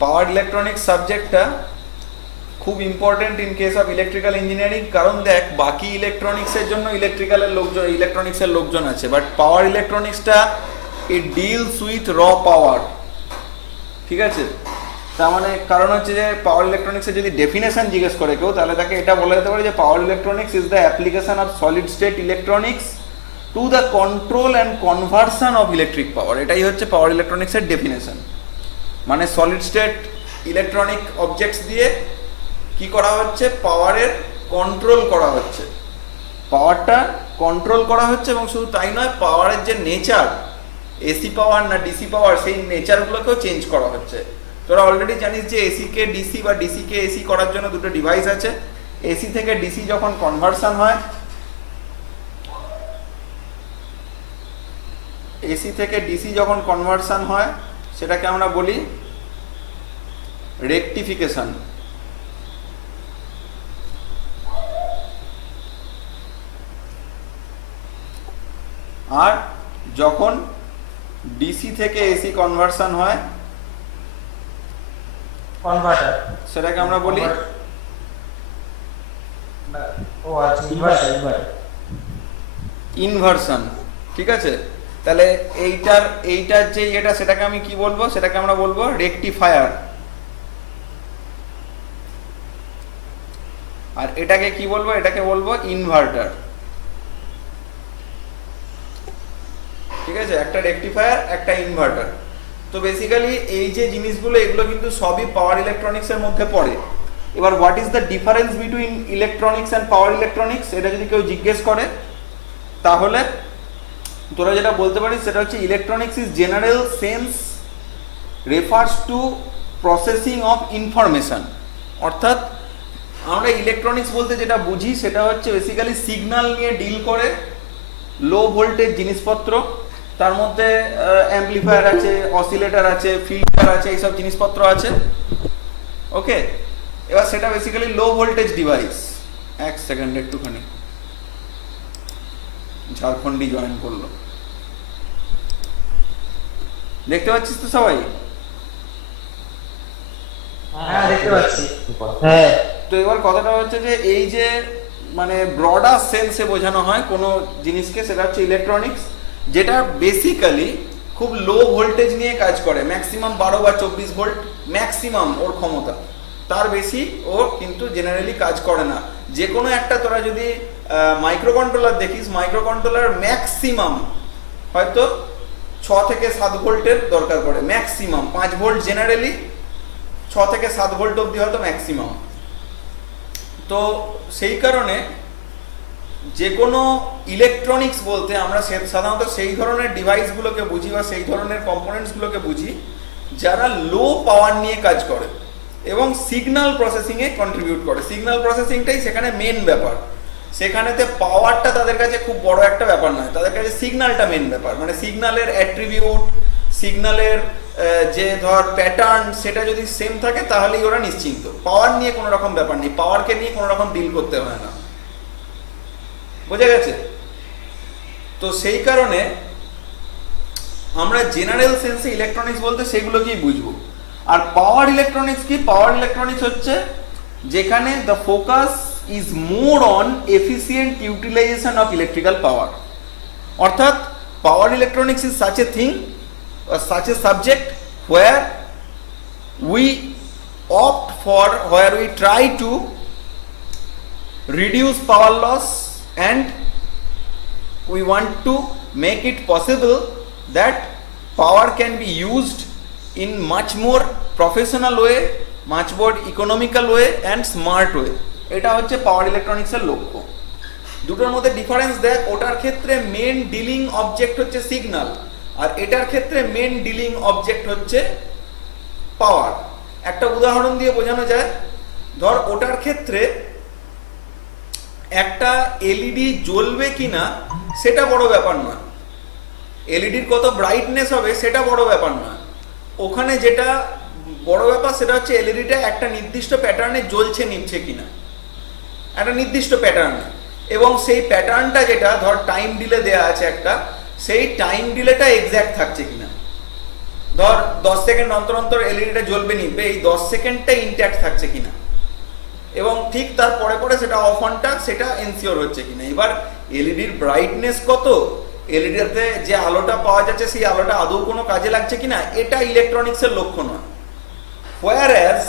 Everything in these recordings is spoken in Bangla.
পাওয়ার ইলেকট্রনিক্স সাবজেক্টটা খুব important in case of electrical engineering. কারণ দেখ, বাকি ইলেকট্রনিক্সের জন্য ইলেকট্রনিক্সের লোকজন আছে, বাট পাওয়ার ইলেকট্রনিক্সটা it deals with raw power. ঠিক আছে, তার মানে কারণ হচ্ছে যে পাওয়ার ইলেকট্রনিক্সের যদি ডেফিনেশন জিজ্ঞেস করে কেউ, তাহলে তাকে এটা বলা যেতে পারে যে power electronics is the application of solid state electronics to the control and conversion of electric power. এটাই হচ্ছে পাওয়ার ইলেকট্রনিক্সের ডেফিনেশন। মানে সলিড স্টেট ইলেকট্রনিক অবজেক্টস দিয়ে কি করা হচ্ছে, পাওয়ারের কন্ট্রোল করা হচ্ছে, পাওয়ারটা কন্ট্রোল করা হচ্ছে। এবং শুধু তাই নয়, পাওয়ারের যে নেচার, এসি পাওয়ার না ডিসি পাওয়ার, সেই নেচারগুলোকেও চেঞ্জ করা হচ্ছে। তোরা অলরেডি জানিস যে এসি কে ডিসি বা ডিসি কে এসি করার জন্য দুটো ডিভাইস আছে। এসি থেকে ডিসি যখন কনভার্সন হয়, এসি থেকে ডিসি যখন কনভার্সন হয় সেটাকে আমরা বলি রেকটিফিকেশন। আর যখন ডিসি থেকে এসি কনভার্সন হয় কনভার্টার, সেটাকে আমরা বলি ইনভার্সন। ঠিক আছে, তাহলে এইটার যে এটা, সেটাকে আমি কি বলবো, সেটাকে আমরা বলবো রেকটিফায়ার। আর এটাকে কি বলবো, এটাকে বলবো ইনভার্টার। ঠিক আছে, একটা রেকটিফায়ার, একটা ইনভার্টার। তো বেসিক্যালি এই যে জিনিসগুলো, এগুলো কিন্তু সবই পাওয়ার ইলেকট্রনিক্স এর মধ্যে পড়ে। এবার what is the difference between electronics and power electronics, এটা যদি কেউ জিজ্ঞেস করে, তাহলে তোরা যেটা বলতে পারিস সেটা হচ্ছে electronics is general sense refers to processing of information. অর্থাৎ আমরা ইলেকট্রনিক্স বলতে যেটা বুঝি সেটা হচ্ছে বেসিক্যালি সিগন্যাল নিয়ে ডিল করে, লো ভোল্টেজ জিনিসপত্র, তার মধ্যে অ্যাম্পলিফায়ার আছে, অসিলেটর আছে, ফিল্টার আছে, এইসব জিনিসপত্র আছে। ওকে, এবার সেটা বেসিক্যালি লো ভোল্টেজ ডিভাইস। এক সেকেন্ড, একটুখানি ঝাড়খণ্ডী জয়েন করলো, দেখতে পাচ্ছিস তো সবাই? হ্যাঁ দেখতে পাচ্ছি। হ্যাঁ, তো এবার কথাটা হচ্ছে যে এই যে মানে ব্রডার সেন্সে বোঝানো হয় কোনো জিনিসকে, সেটা হচ্ছে ইলেকট্রনিক্স, যেটা বেসিক্যালি খুব লো ভোল্টেজ নিয়ে কাজ করে। ম্যাক্সিমাম 12 বা 24 ভোল্ট ম্যাক্সিমাম ওর ক্ষমতা, তার বেশি ও কিন্তু জেনারেলি কাজ করে না। যে কোনো একটা তোরা যদি মাইক্রো কন্ট্রোলার দেখিস, মাইক্রো কন্ট্রোলার ম্যাক্সিমাম হয়তো 6 থেকে 7 ভোল্টের দরকার পড়ে, ম্যাক্সিমাম 5 ভোল্ট জেনারেলি, 6 থেকে 7 ভোল্ট অবধি হয়তো ম্যাক্সিমাম। তো সেই কারণে যে কোনো ইলেকট্রনিক্স বলতে আমরা সাধারণত সেই ধরনের ডিভাইসগুলোকে বুঝি বা সেই ধরনের কম্পোনেন্টসগুলোকে বুঝি যারা লো পাওয়ার নিয়ে কাজ করে এবং সিগন্যাল প্রসেসিংয়ে কন্ট্রিবিউট করে। সিগন্যাল প্রসেসিংটাই সেখানে মেন ব্যাপার। সেখানেতে পাওয়ারটা তাদের কাছে খুব বড় একটা ব্যাপার নয়, তাদের কাছে সিগন্যালটা মেন ব্যাপার। মানে সিগন্যালের অ্যাট্রিবিউট, সিগন্যালের যে ধর প্যাটার্ন, সেটা যদি সেম থাকে তাহলেই ওরা নিশ্চিন্ত। পাওয়ার নিয়ে কোনো রকম ব্যাপার নেই, পাওয়ারকে নিয়ে কোনো রকম ডিল করতে হয় না। বোঝা গেছে? তো সেই কারণে আমরা জেনারেল সেন্সে ইলেকট্রনিক্স বলতে সেগুলোকেই বুঝবো। আর পাওয়ার ইলেকট্রনিক্স কি? পাওয়ার ইলেকট্রনিক্স হচ্ছে যেখানে the focus is more on efficient utilization of electrical power. অর্থাৎ power electronics is such a thing, such a subject where we opt for, where we try to reduce power loss and we want to make it possible that power can be used in much more professional way, much more economical way and smart way. এটা হচ্ছে পাওয়ার ইলেকট্রনিক্সের লক্ষ্য। দুটোর মধ্যে ডিফারেন্স দেখ, ওটার ক্ষেত্রে মেন ডিলিং অবজেক্ট হচ্ছে সিগন্যাল, আর এটার ক্ষেত্রে মেন ডিলিং অবজেক্ট হচ্ছে পাওয়ার। একটা উদাহরণ দিয়ে বোঝানো যায়, ধর ওটার ক্ষেত্রে একটা এলইডি জ্বলবে কিনা সেটা বড় ব্যাপার না, এলইডির কত ব্রাইটনেস হবে সেটা বড় ব্যাপার না। ওখানে যেটা বড় ব্যাপার সেটা হচ্ছে এলইডিটা একটা নির্দিষ্ট প্যাটার্নে জ্বলছে নিচ্ছে কিনা, একটা নির্দিষ্ট প্যাটার্নে, এবং সেই প্যাটার্নটা যেটা ধর টাইম ডিলে দেয়া আছে একটা, সেই টাইম ডিলেটা এক্স্যাক্ট থাকছে কিনা। ধর 10 সেকেন্ড অন্তর অন্তর এলইডিটা জ্বলবে নিবে, এই 10 সেকেন্ডটা ইনট্যাক্ট থাকছে কিনা, এবং ঠিক তার পরে পরে সেটা অফ অনটা সেটা এনসিওর হচ্ছে কিনা। এবার এলইডির ব্রাইটনেস কত, এলইডিতে যে আলোটা পাওয়া যাচ্ছে সেই আলোটা আদৌ কোনো কাজে লাগছে কিনা, এটা ইলেকট্রনিক্সের লক্ষ্য নয়। হোয়ারঅ্যাজ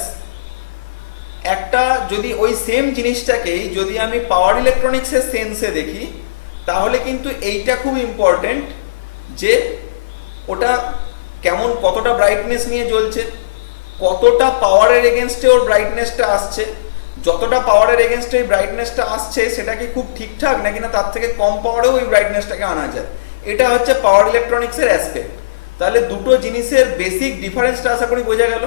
একটা যদি ওই সেম জিনিসটাকেই যদি আমি পাওয়ার ইলেকট্রনিক্সের সেন্সে দেখি, তাহলে কিন্তু এইটা খুব ইম্পর্টেন্ট যে ওটা কেমন, কতটা ব্রাইটনেস নিয়ে জ্বলছে, কতটা পাওয়ারের এগেনস্টে ওর ব্রাইটনেসটা আসছে, যতটা পাওয়ারের এগেনস্টে এই ব্রাইটনেসটা আসছে সেটা কি খুব ঠিকঠাক নাকি না তার থেকে কম পাওয়ারেও এই ব্রাইটনেসটাকে আনা যায়। এটা হচ্ছে পাওয়ার ইলেকট্রনিক্সের অ্যাসপেক্ট। তাহলে দুটো জিনিসের বেসিক ডিফারেন্সটা আশা করি বোঝা গেল।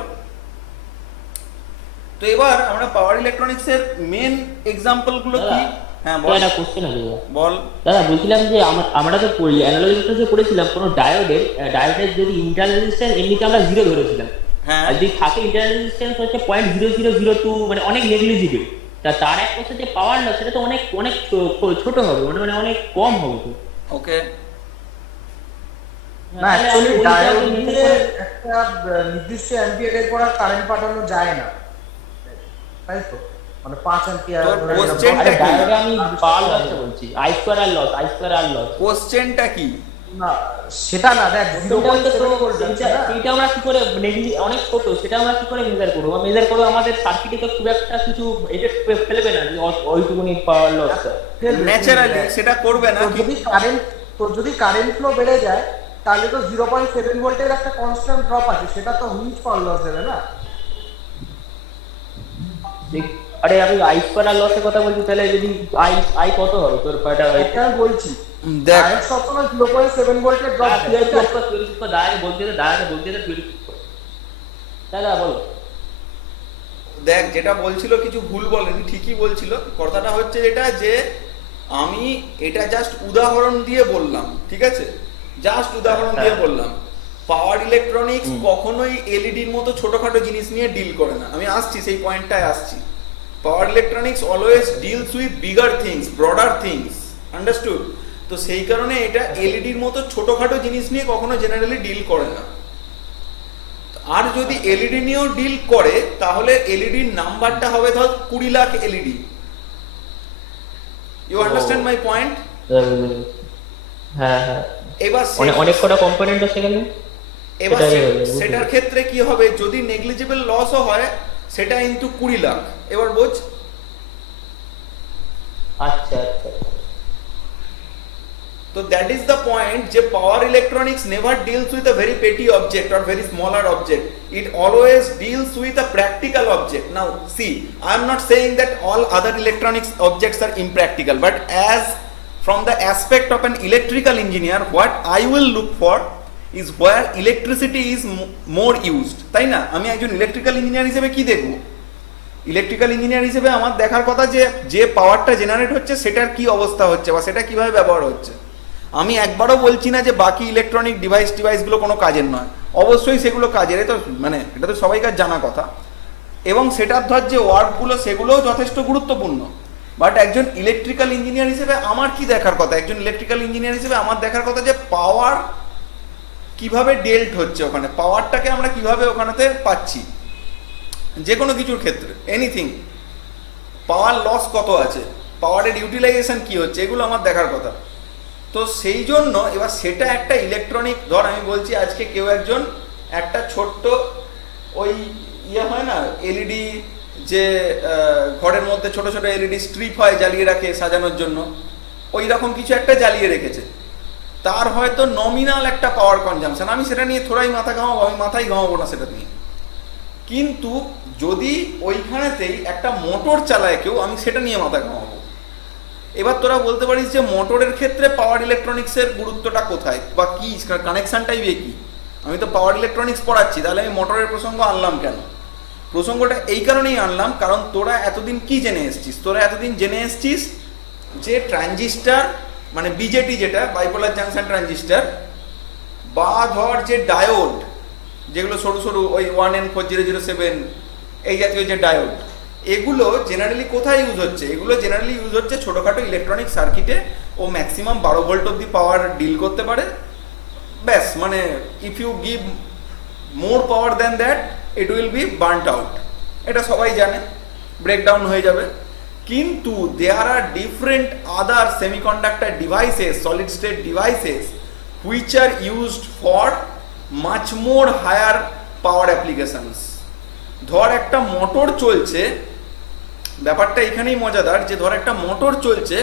তো এবার আমরা পাওয়ার ইলেকট্রনিক্সের মেন এক্সাম্পল গুলো কি, হ্যাঁ বল। একটা কোশ্চেন আছে দাদা। বল দাদা বলছিলাম যে আমরা তো পড়ি অ্যানালজি যে পড়েছিলাম কোনো ডায়োডের যদি ইন্টারনাল রেজিস্ট্যান্স এমনিতে আমরা 0 ধরেছিলাম, হ্যাঁ। আর যদি থাকে ইন্টারনাল রেজিস্ট্যান্স হচ্ছে 0.0002, মানে অনেক নেগলিজিবল, তার এক পাশে যে পাওয়ার লস সেটা তো অনেক অনেক ছোট হবে, মানে অনেক কম হবে তো। ওকে, না তাহলে অ্যাকচুয়ালি ওইটা ডায়োড আপনি দিয়ে maintain করে- একটা নির্দিষ্ট অ্যাম্পিয়ারের পর কারেন্ট পাঠানো যায় না, তাই তো? মানে 5 অ্যাম্পিয়ার তোর ধরে নিলাম। question আরে টা কি? ডায়োডে আমি পাওয়ার লসটা বলছি, আই স্কয়ার আর লস। কোশ্চেনটা কি? না সেটা না, দেখ 0.7 ভোল্ট যাচ্ছে না। সেইটা আমরা কি করে অনেক ছোট, সেটা আমরা কি করে মেজার করবো? মেজার করবো আমাদের সার্কিটে তো খুব একটা কিছু এটা ফেলবে না যে ওইটুকুনি পাওয়ার লসটা। ন্যাচারালি সেটা করবে না। তোর যদি কারেন্ট ফ্লো বেড়ে যায় তাহলে তো 0.7 ভোল্টের একটা কনস্ট্যান্ট ড্রপ আছে, সেটা তো হিউজ পাওয়ার লস দেবে না। আরে আমি আই স্কয়ার আর লসের কথা বলছি, তাহলে যদি আই কত হবে তোর পাটা? এটা আমি বলছি, দেখ কারেন্ট সবসময় 0.7 ভোল্টের ড্রপ দাদা বলো। দেখ যেটা বলছিল কিছু ভুল বলেনি, ঠিকই বলছিল। কথাটা হচ্ছে এটা যে আমি এটা জাস্ট উদাহরণ দিয়ে বললাম, ঠিক আছে, জাস্ট উদাহরণ দিয়ে বললাম। পাওয়ার ইলেকট্রনিক্স কখনোই এলইডির মতো ছোটখাটো জিনিস নিয়ে ডিল করে না। আমি আসছি সেই পয়েন্টটায় আসছি। Power electronics always deals with bigger things, broader things, understood? তো সেই কারণে এটা এলইডির মতো ছোটখাটো জিনিস নিয়ে কখনো জেনারেলি ডিল করে না। আর যদি এলইডি নিয়েও ডিল করে তাহলে এলইডির নাম্বারটা হবে ধর 20 lakh LED. You understand my point? হ্যাঁ হ্যাঁ, এবার অনেক কটা কম্পোনেন্ট আছে সেখানে। এবার সেটাই হবে, সেটার ক্ষেত্রে কি হবে, যদি নেগলিজিবল লসও হয় সেটা ইনটু 20 লাখ। এবার বোঝ। আচ্ছা আচ্ছা, তো দ্যাট ইজ দ্য পয়েন্ট যে power electronics never deals with a very petty object or very smaller object, it always deals with a practical object. Now see, I am not saying that all other electronics objects are impractical, but as from the aspect of an electrical engineer, what I will look for is where electricity is more used, তাই না? আমি একজন ইলেকট্রিক্যাল ইঞ্জিনিয়ার হিসেবে কি দেখব? ইলেকট্রিক্যাল ইঞ্জিনিয়ার হিসেবে আমার দেখার কথা যে যে পাওয়ারটা জেনারেট হচ্ছে সেটার কি অবস্থা হচ্ছে বা সেটা কিভাবে ব্যবহার হচ্ছে। আমি একবারও বলছি না যে বাকি ইলেকট্রনিক ডিভাইসগুলো কোনো কাজের নয়, অবশ্যই সেগুলো কাজের, তো মানে এটা তো সবাইকার জানা কথা। এবং সেটার ধর যে ওয়ার্কগুলো সেগুলোও যথেষ্ট গুরুত্বপূর্ণ। বাট একজন ইলেকট্রিক্যাল ইঞ্জিনিয়ার হিসেবে আমার কি দেখার কথা? একজন ইলেকট্রিক্যাল ইঞ্জিনিয়ার হিসেবে আমার দেখার কথা যে পাওয়ার কিভাবে ডেল্ট হচ্ছে ওখানে, পাওয়ারটাকে আমরা কিভাবে ওখানেতে পাচ্ছি, যে কোনো কিছুর ক্ষেত্রে এনিথিং। পাওয়ার লস কত আছে, পাওয়ারের ইউটিলাইজেশন কি হচ্ছে, এগুলো আমার দেখার কথা। তো সেই জন্য এবার সেটা একটা ইলেকট্রনিক, ধর আমি বলছি আজকে কেউ একজন একটা ছোট্ট ওই ইয়ে হয় না এলইডি, যে ঘরের মধ্যে ছোট ছোট এলইডি স্ট্রিপ হয় জ্বালিয়ে রাখে সাজানোর জন্য, ওই রকম কিছু একটা জ্বালিয়ে রেখেছে। তার হয়তো নমিনাল একটা পাওয়ার কনজাম্পশন, আমি সেটা নিয়ে থোড়াই মাথা ঘামাবো, আমি মাথায় ঘামাবো না সেটা নিয়ে। কিন্তু যদি ওইখানেতেই একটা মোটর চালায় কেউ, আমি সেটা নিয়ে মাথা ঘামাবো। এবার তোরা বলতে পারিস যে মোটরের ক্ষেত্রে পাওয়ার ইলেকট্রনিক্সের গুরুত্বটা কোথায় বা কি, কানেকশনটাই কি? আমি তো পাওয়ার ইলেকট্রনিক্স পড়াচ্ছি, তাহলে আমি মোটরের প্রসঙ্গ আনলাম কেন? প্রসঙ্গটা এই কারণেই আনলাম কারণ তোরা এতদিন কি জেনে এসছিস? তোরা এতদিন জেনে এসছিস যে ট্রানজিস্টার মানে বিজেটি, যেটা বাইপোলার জাংশন ট্রানজিস্টার, বা ধর যে ডায়োড, যেগুলো সরু সরু ওই 1N4007 এই জাতীয় যে ডায়োড, এগুলো জেনারেলি কোথায় ইউজ হচ্ছে? এগুলো জেনারেলি ইউজ হচ্ছে ছোটোখাটো ইলেকট্রনিক সার্কিটে। ও ম্যাক্সিমাম 12 ভোল্ট অব্দি পাওয়ার ডিল করতে পারে। ব্যাস, মানে if you give more power then that it will be burned out, এটা সবাই জানে, ব্রেকডাউন হয়ে যাবে। কিন্তু there are different other semiconductor devices, solid state devices which are used for much more higher power applications. ধর একটা মোটর চলছে, ব্যাপারটা এখানেই মজাদার, যে ধর একটা মোটর চলছে,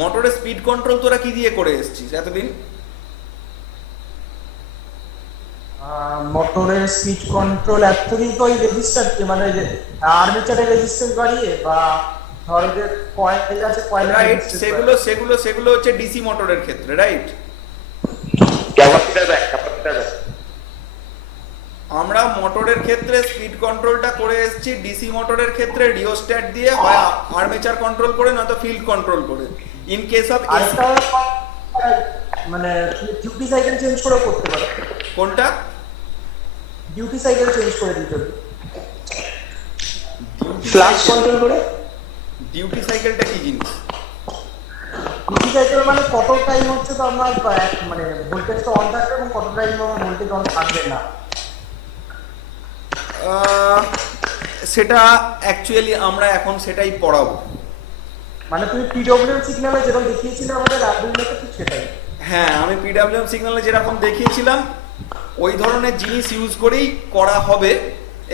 মোটরের স্পিড কন্ট্রোল তোরা কি দিয়ে করে এসেছিস এতদিন? মোটরের স্পিড কন্ট্রোল এতদিন তো ওই রেজিস্টার, মানে আর্মেচারের রেজিস্ট্যান্স বাড়িয়ে বা ধরো যে কয়েল আছে, কয়েল রাইট, সেগুলো হচ্ছে ডিসি মোটরের ক্ষেত্রে, রাইট? আমরা মোটরের ক্ষেত্রে স্পিড কন্ট্রোলটা করে এসেছি, ডিসি মোটরের ক্ষেত্রে রিওস্ট্যাট দিয়ে হয় আর্মেচার কন্ট্রোল করে, নয়তো ফিল্ড কন্ট্রোল করে। ইন কেস অফ মানে ডিউটি সাইকেল চেঞ্জ করে করতে পারো। কোনটা? ডিউটি সাইকেল চেঞ্জ করে দিতে হবে, ফ্লাক্স কন্ট্রোল করে। ডিউটি সাইকেলটা কি জিনিস? ডিউটি সাইকেল মানে কত টাইম হচ্ছে তো আমার মানে ভোল্টেজটা অন থাকবে এবং কত টাইম আমার ভোল্টেজ অন থাকবে না। সেটা অ্যাকচুয়ালি আমরা এখন সেটাই পড়াবো। মানে তুমি পিডব্লিউএম সিগন্যালে যেরকম দেখিয়েছিলে আমাদের আর্ডুইনোতে, ঠিক সেটাই। হ্যাঁ, আমি পিডব্লিউএম সিগন্যালে যেরকম দেখিয়েছিলাম ওই ধরনের জিনিস ইউজ করেই করা হবে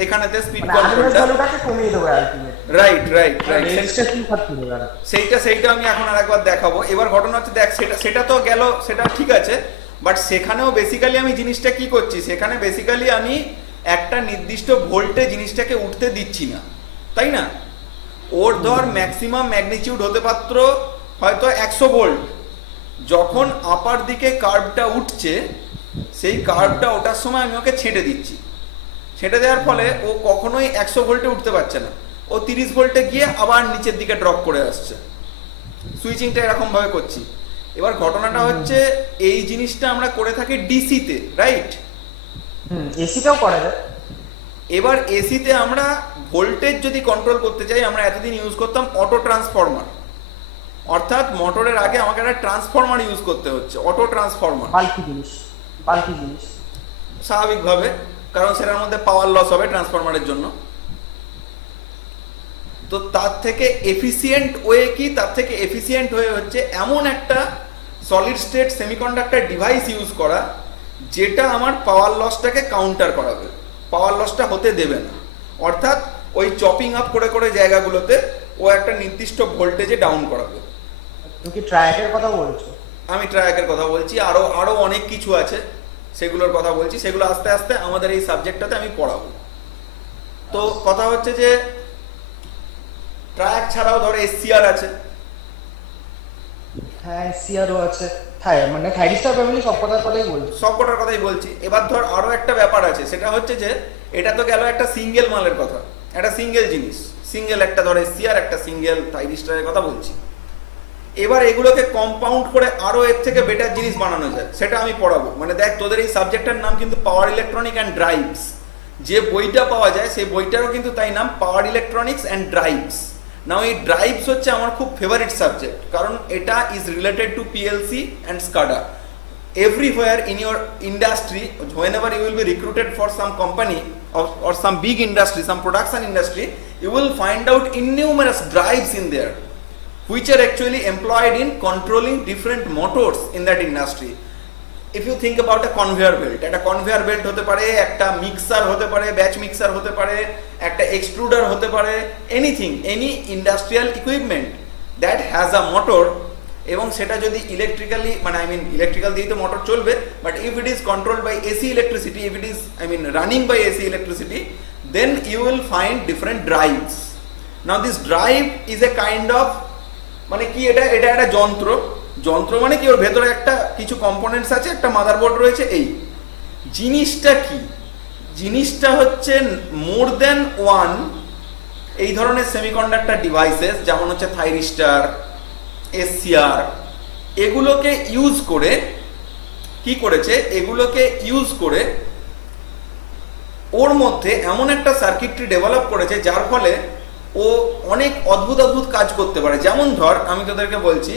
এখানেতে স্পিড মানে আরএমএস কন্ট্রোলটা। ভ্যালুটাকে কমিয়ে দেবে ultimate, right right right, registration থাকতে দেবে না। সেইটা আমি এখন আরেকবার দেখাবো। এবার ঘটনা হচ্ছে, দেখ সেটা তো গেল, সেটা ঠিক আছে, বাট সেখানেও বেসিক্যালি আমি জিনিসটা কি করছি, সেখানে বেসিক্যালি আমি একটা নির্দিষ্ট ভোল্টে জিনিসটাকে উঠতে দিচ্ছি না, তাই না? ওর ধর ম্যাক্সিমাম ম্যাগনিটিউড হতে পাত্র হয়তো 100 ভোল্ট, যখন আপার দিকে কার্ভটা উঠছে সেই কার্ভটা ওঠার সময় আমি ওকে ছেঁটে দিচ্ছি। ছেঁটে দেওয়ার ফলে ও কখনোই 100 ভোল্টে উঠতে পারছে না, ও 30 ভোল্টে গিয়ে আবার নিচের দিকে ড্রপ করে আসছে। সুইচিংটা এরকম ভাবে করছি। এবার ঘটনাটা হচ্ছে এই জিনিসটা আমরা করে থাকি ডিসিতে, রাইট? এসিটাও করা যায়। এবার এসিতে আমরা ভোল্টেজ যদি কন্ট্রোল করতে চাই, আমরা এতদিন ইউজ করতাম অটো ট্রান্সফরমার, অর্থাৎ মোটরের আগে আমাকে একটা ট্রান্সফরমার ইউজ করতে হচ্ছে, অটো ট্রান্সফরমার। বাল্কি জিনিস স্বাভাবিকভাবে, কারণ সেটার মধ্যে পাওয়ার লস হবে ট্রান্সফরমারের জন্য। তো তার থেকে এফিসিয়েন্ট ওয়ে কি? তার থেকে এফিসিয়েন্ট হয়ে হচ্ছে এমন একটা solid state semiconductor device use করা যেটা আমার পাওয়ার লসটাকে কাউন্টার করাবে, পাওয়ার লসটা হতে দেবে না। অর্থাৎ ওই চপিং আপ করে করে জায়গাগুলোতে ও একটা নির্দিষ্ট ভোল্টেজে ডাউন করাবে। তুমি কি ট্রায়াকের কথা বলছো? আমি ট্রায়াকের কথা বলছি, আরো অনেক কিছু আছে সেগুলোর কথা বলছি, সেগুলো আস্তে আস্তে আমাদের এই সাবজেক্টটাতে আমি পড়াবো। তো কথা হচ্ছে যে ট্রায়াক ছাড়াও ধর এসসিআর আছে। হ্যাঁ, সিআরও আছে। হ্যাঁ, মানে থাইরিস্টার ফ্যামিলি সব কথার কথাই বলছি, সবকটার কথাই বলছি। এবার ধর আরো একটা ব্যাপার আছে, সেটা হচ্ছে যে এটা তো গেল একটা সিঙ্গেল মালের কথা, একটা সিঙ্গেল জিনিস, সিঙ্গেল একটা ধর এসসিআর, একটা সিঙ্গেল থাইরিস্টারের কথা বলছি। এবার এগুলোকে কম্পাউন্ড করে আরো এর থেকে বেটার জিনিস বানানো যায়, সেটা আমি পড়াবো। মানে দেখ, তোদের এই সাবজেক্টের নাম কিন্তু পাওয়ার ইলেকট্রনিক অ্যান্ড ড্রাইভস। যে বইটা পাওয়া যায় সেই বইটারও কিন্তু তাই নাম, পাওয়ার ইলেকট্রনিক্স অ্যান্ড ড্রাইভস। নাও এই ড্রাইভস হচ্ছে আমার খুব ফেভারিট সাবজেক্ট, কারণ এটা is related to PLC and SCADA. Everywhere in your industry, whenever you will be recruited for some company or some big industry, some production industry, you will find out innumerous drives in there which are actually employed in controlling different motors in that industry. If you think about a conveyor belt, একটা conveyor belt হতে পারে, একটা মিক্সার হতে পারে, ব্যাচ মিক্সার হতে পারে, একটা এক্সট্রুডার হতে পারে, anything, any industrial equipment that has a motor, এবং সেটা যদি ইলেকট্রিক্যালি, মানে ইলেকট্রিক্যাল দিয়েই তো মোটর চলবে, but if it is controlled by AC electricity, if it is running by AC electricity, then you will find different drives. Now this drive is a kind of, মানে কি, এটা একটা যন্ত্র মানে কি, ওর ভেতরে একটা কিছু কম্পোনেন্টস আছে, একটা মাদারবোর্ড রয়েছে। এই জিনিসটা কি? জিনিসটা হচ্ছে মোর দেন ওয়ান এই ধরনের সেমিকন্ডাক্টর ডিভাইসেস, যেমন হচ্ছে থাইরিস্টার, এসসিআর, এগুলোকে ইউজ করে কি করেছে, এগুলোকে ইউজ করে ওর মধ্যে এমন একটা সার্কিটরি ডেভেলপ করেছে যার ফলে ও অনেক অদ্ভুত অদ্ভুত কাজ করতে পারে। যেমন ধর, আমি তোদেরকে বলছি,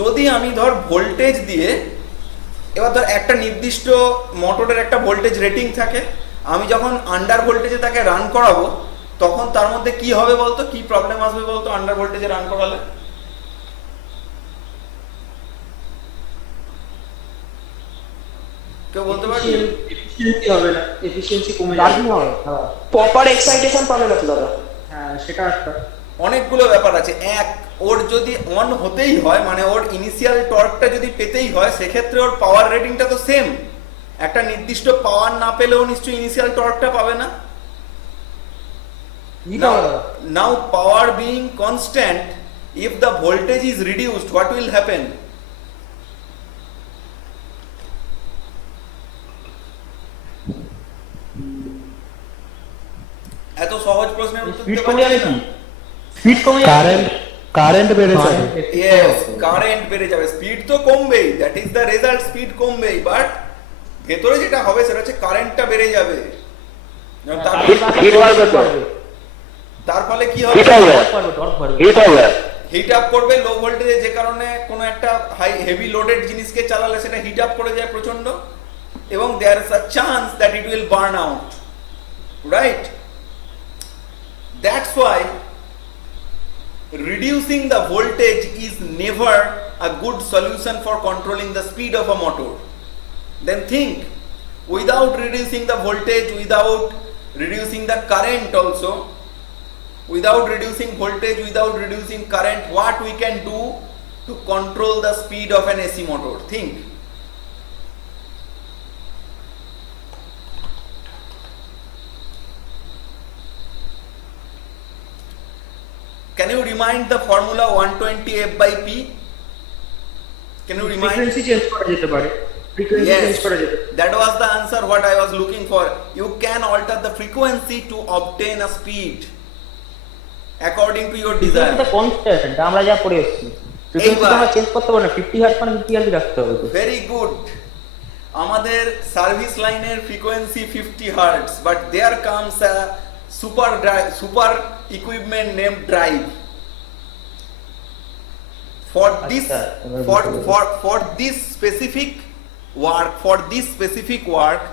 যদি আমি ধর ভোল্টেজ দিয়ে, এবার ধর একটা নির্দিষ্ট মোটরের একটা ভোল্টেজ রেটিং থাকে, আমি যখন আন্ডার ভোল্টেজে তাকে রান করাবো তখন তার মধ্যে কি হবে বলতো, কি প্রবলেম আসবে বলতো আন্ডার ভোল্টেজে রান করালে? কেউ বলতে পারবে? এফিসিয়েন্সি হবে না, এফিসিয়েন্সি কমে যাবে, হ্যাঁ প্রপার এক্সাইটেশন পাবে না তো দাদা। হ্যাঁ সেটা একটা। অনেকগুলো ব্যাপার আছে। এক, ওর যদি অন হতেই হয় মানে ওর ইনিশিয়াল টর্কটা যদি পেতেই হয় সেক্ষেত্রে ওর পাওয়ার রেটিংটা তো সেম। একটা নির্দিষ্ট পাওয়ার না পেলেও নিশ্চয়ই ইনিশিয়াল টর্কটা পাবে না। Now power being constant, if the voltage is reduced, what will happen? এত সহজ প্রশ্নের উত্তর স্পিড দিতে কমে যাবে পারছি কি? না। স্পিড কমে যাবে, কারেন্ট বেড়ে যাবে। Yes, কারেন্ট বেড়ে যাবে, স্পিড তো কমবেই, that is the result, speed কমবেই, বাট ভেতরে যেটা হবে সেটা হচ্ছে কারেন্টটা বেড়ে যাবে। তার ফলে কি হবে? হিট আপ করবে লো ভোল্টেজে, যে কারণে কোনো একটা হাই হেভি লোডেড জিনিসকে চালালে সেটা হিট আপ করে যায় প্রচন্ড, এবং there is a chance that it will burn out, right? That's why reducing the voltage is never a good solution for controlling the speed of a motor. Then think, without reducing the voltage, without reducing the current also, without reducing voltage, without reducing current, what we can do to control the speed of an AC motor? Think. Can you remind the formula 120 F by P? Can you remind? Frequency change করা যেতে পারে, ফ্রিকোয়েন্সি চেঞ্জ করা যেতে পারে। That was the answer what I was looking for. You can alter the frequency to obtain a speed according to your desire. এটা কনস্ট্যান্ট আমরা যা পড়ে এসেছি, ফ্রিকোয়েন্সি আমরা চেঞ্জ করতে পারি না, 50 হার্টজ মানে 50 হার্টজ রাখতে হবে তো। Very good. আমাদের সার্ভিস লাইনের frequency 50 hertz, but there comes a super equipment named drive. For this for this specific work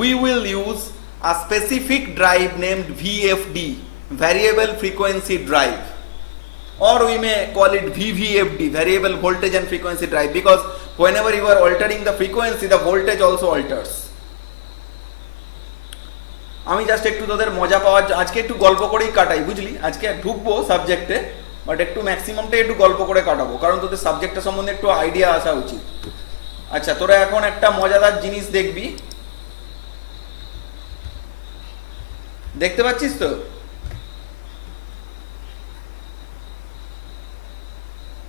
we will use a specific drive named VFD, variable frequency drive, or we may call it VVFD, variable voltage and frequency drive, because whenever you are altering the frequency the voltage also alters. আমি জাস্ট একটু তোদের মজা পাওয়ার আজকে একটু গল্প করেই কাটাই, বুঝলি? আজকে ঢুকবো সাবজেক্টে, বাট একটু ম্যাক্সিমামটা একটু গল্প করে কাটাবো, কারণ তোদের সাবজেক্টটা সম্বন্ধে একটু আইডিয়া আসা উচিত। আচ্ছা, তোরা এখন একটা মজাদার জিনিস দেখবি, দেখতে পাচ্ছিস তো?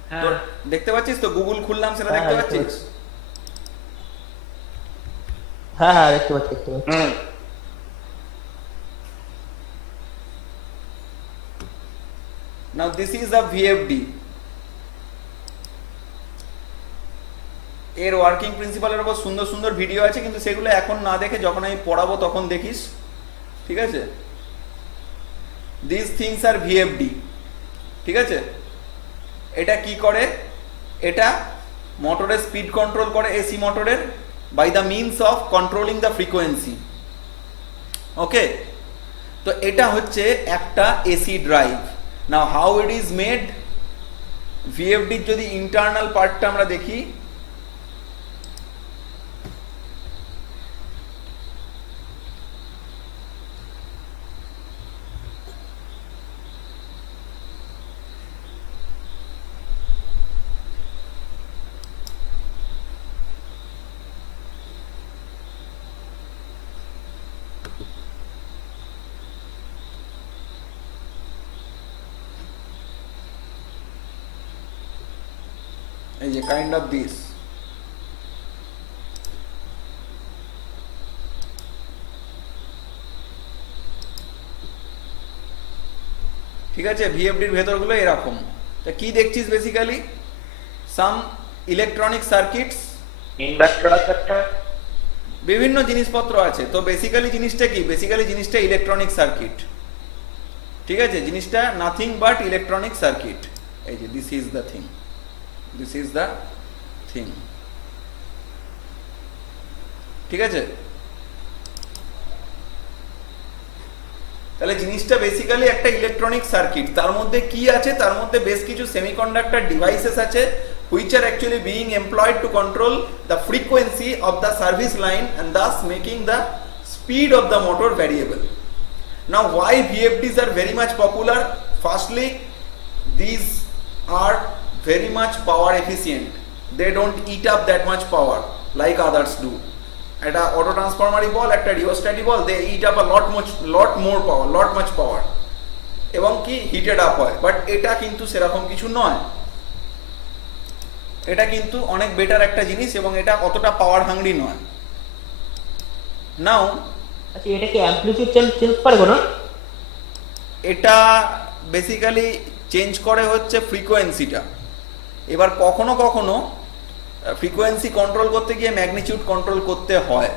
হ্যাঁ দেখতে পাচ্ছিস তো? গুগল খুললাম, সেটা দেখতে পাচ্ছিস? হ্যাঁ হ্যাঁ দেখতে পাচ্ছি, দেখতে পাচ্ছি। Now this is a VFD. এর ওয়ার্কিং প্রিন্সিপালের উপর সুন্দর সুন্দর ভিডিও আছে, কিন্তু সেগুলো এখন না দেখে যখন আমি পড়াবো তখন দেখিস, ঠিক আছে? These things are VFD, ঠিক আছে? এটা কি করে? এটা মোটরের স্পিড কন্ট্রোল করে, এসি মোটরের, by the means of controlling the frequency. Okay, তো এটা হচ্ছে একটা AC drive. Now how it is made? VFD যদি ইন্টারনাল পার্টটা আমরা দেখি, এই যে কাইন্ড অফ দিস, ঠিক আছে? ভিএফডির ভেতরগুলো এরকম। তা কি দেখছিস? বেসিক্যালি সাম ইলেকট্রনিক সার্কিটস, ইন্ডাক্টর একটা, বিভিন্ন জিনিসপত্র আছে। তো বেসিক্যালি জিনিসটা কি? বেসিক্যালি জিনিসটা ইলেকট্রনিক সার্কিট, ঠিক আছে? জিনিসটা নাথিং বাট ইলেকট্রনিক সার্কিট। এই যে this is the thing, this is the thing, ঠিক আছে? তাহলে জিনিসটা বেসিক্যালি একটা ইলেকট্রনিক সার্কিট, তার মধ্যে কি আছে, তার মধ্যে বেশ কিছু সেমিকন্ডাক্টর ডিভাইসেস আছে which are actually being employed to control the frequency of the service line and thus making the speed of the motor variable. Now why VFDs are very much popular? Firstly, these are very much power efficient. They don't eat up that much power like others do. একটা অটো ট্রান্সফরমারই বল, একটা রিওস্ট্যাটই বল, দে it up a lot more power, lot much পাওয়ার, এবং কি হিটেড আপ হয়। বাট এটা কিন্তু সেরকম কিছু নয়, এটা কিন্তু অনেক বেটার একটা জিনিস এবং এটা অতটা পাওয়ার হাংরি নয়। নাও আচ্ছা, এটা কি অ্যামপ্লিটিউড চেঞ্জ করে কোনো? এটা বেসিক্যালি চেঞ্জ করে হচ্ছে ফ্রিকোয়েন্সিটা। এবার কখনো কখনো ফ্রিকোয়েন্সি কন্ট্রোল করতে গিয়ে ম্যাগনিটিউড কন্ট্রোল করতে হয়।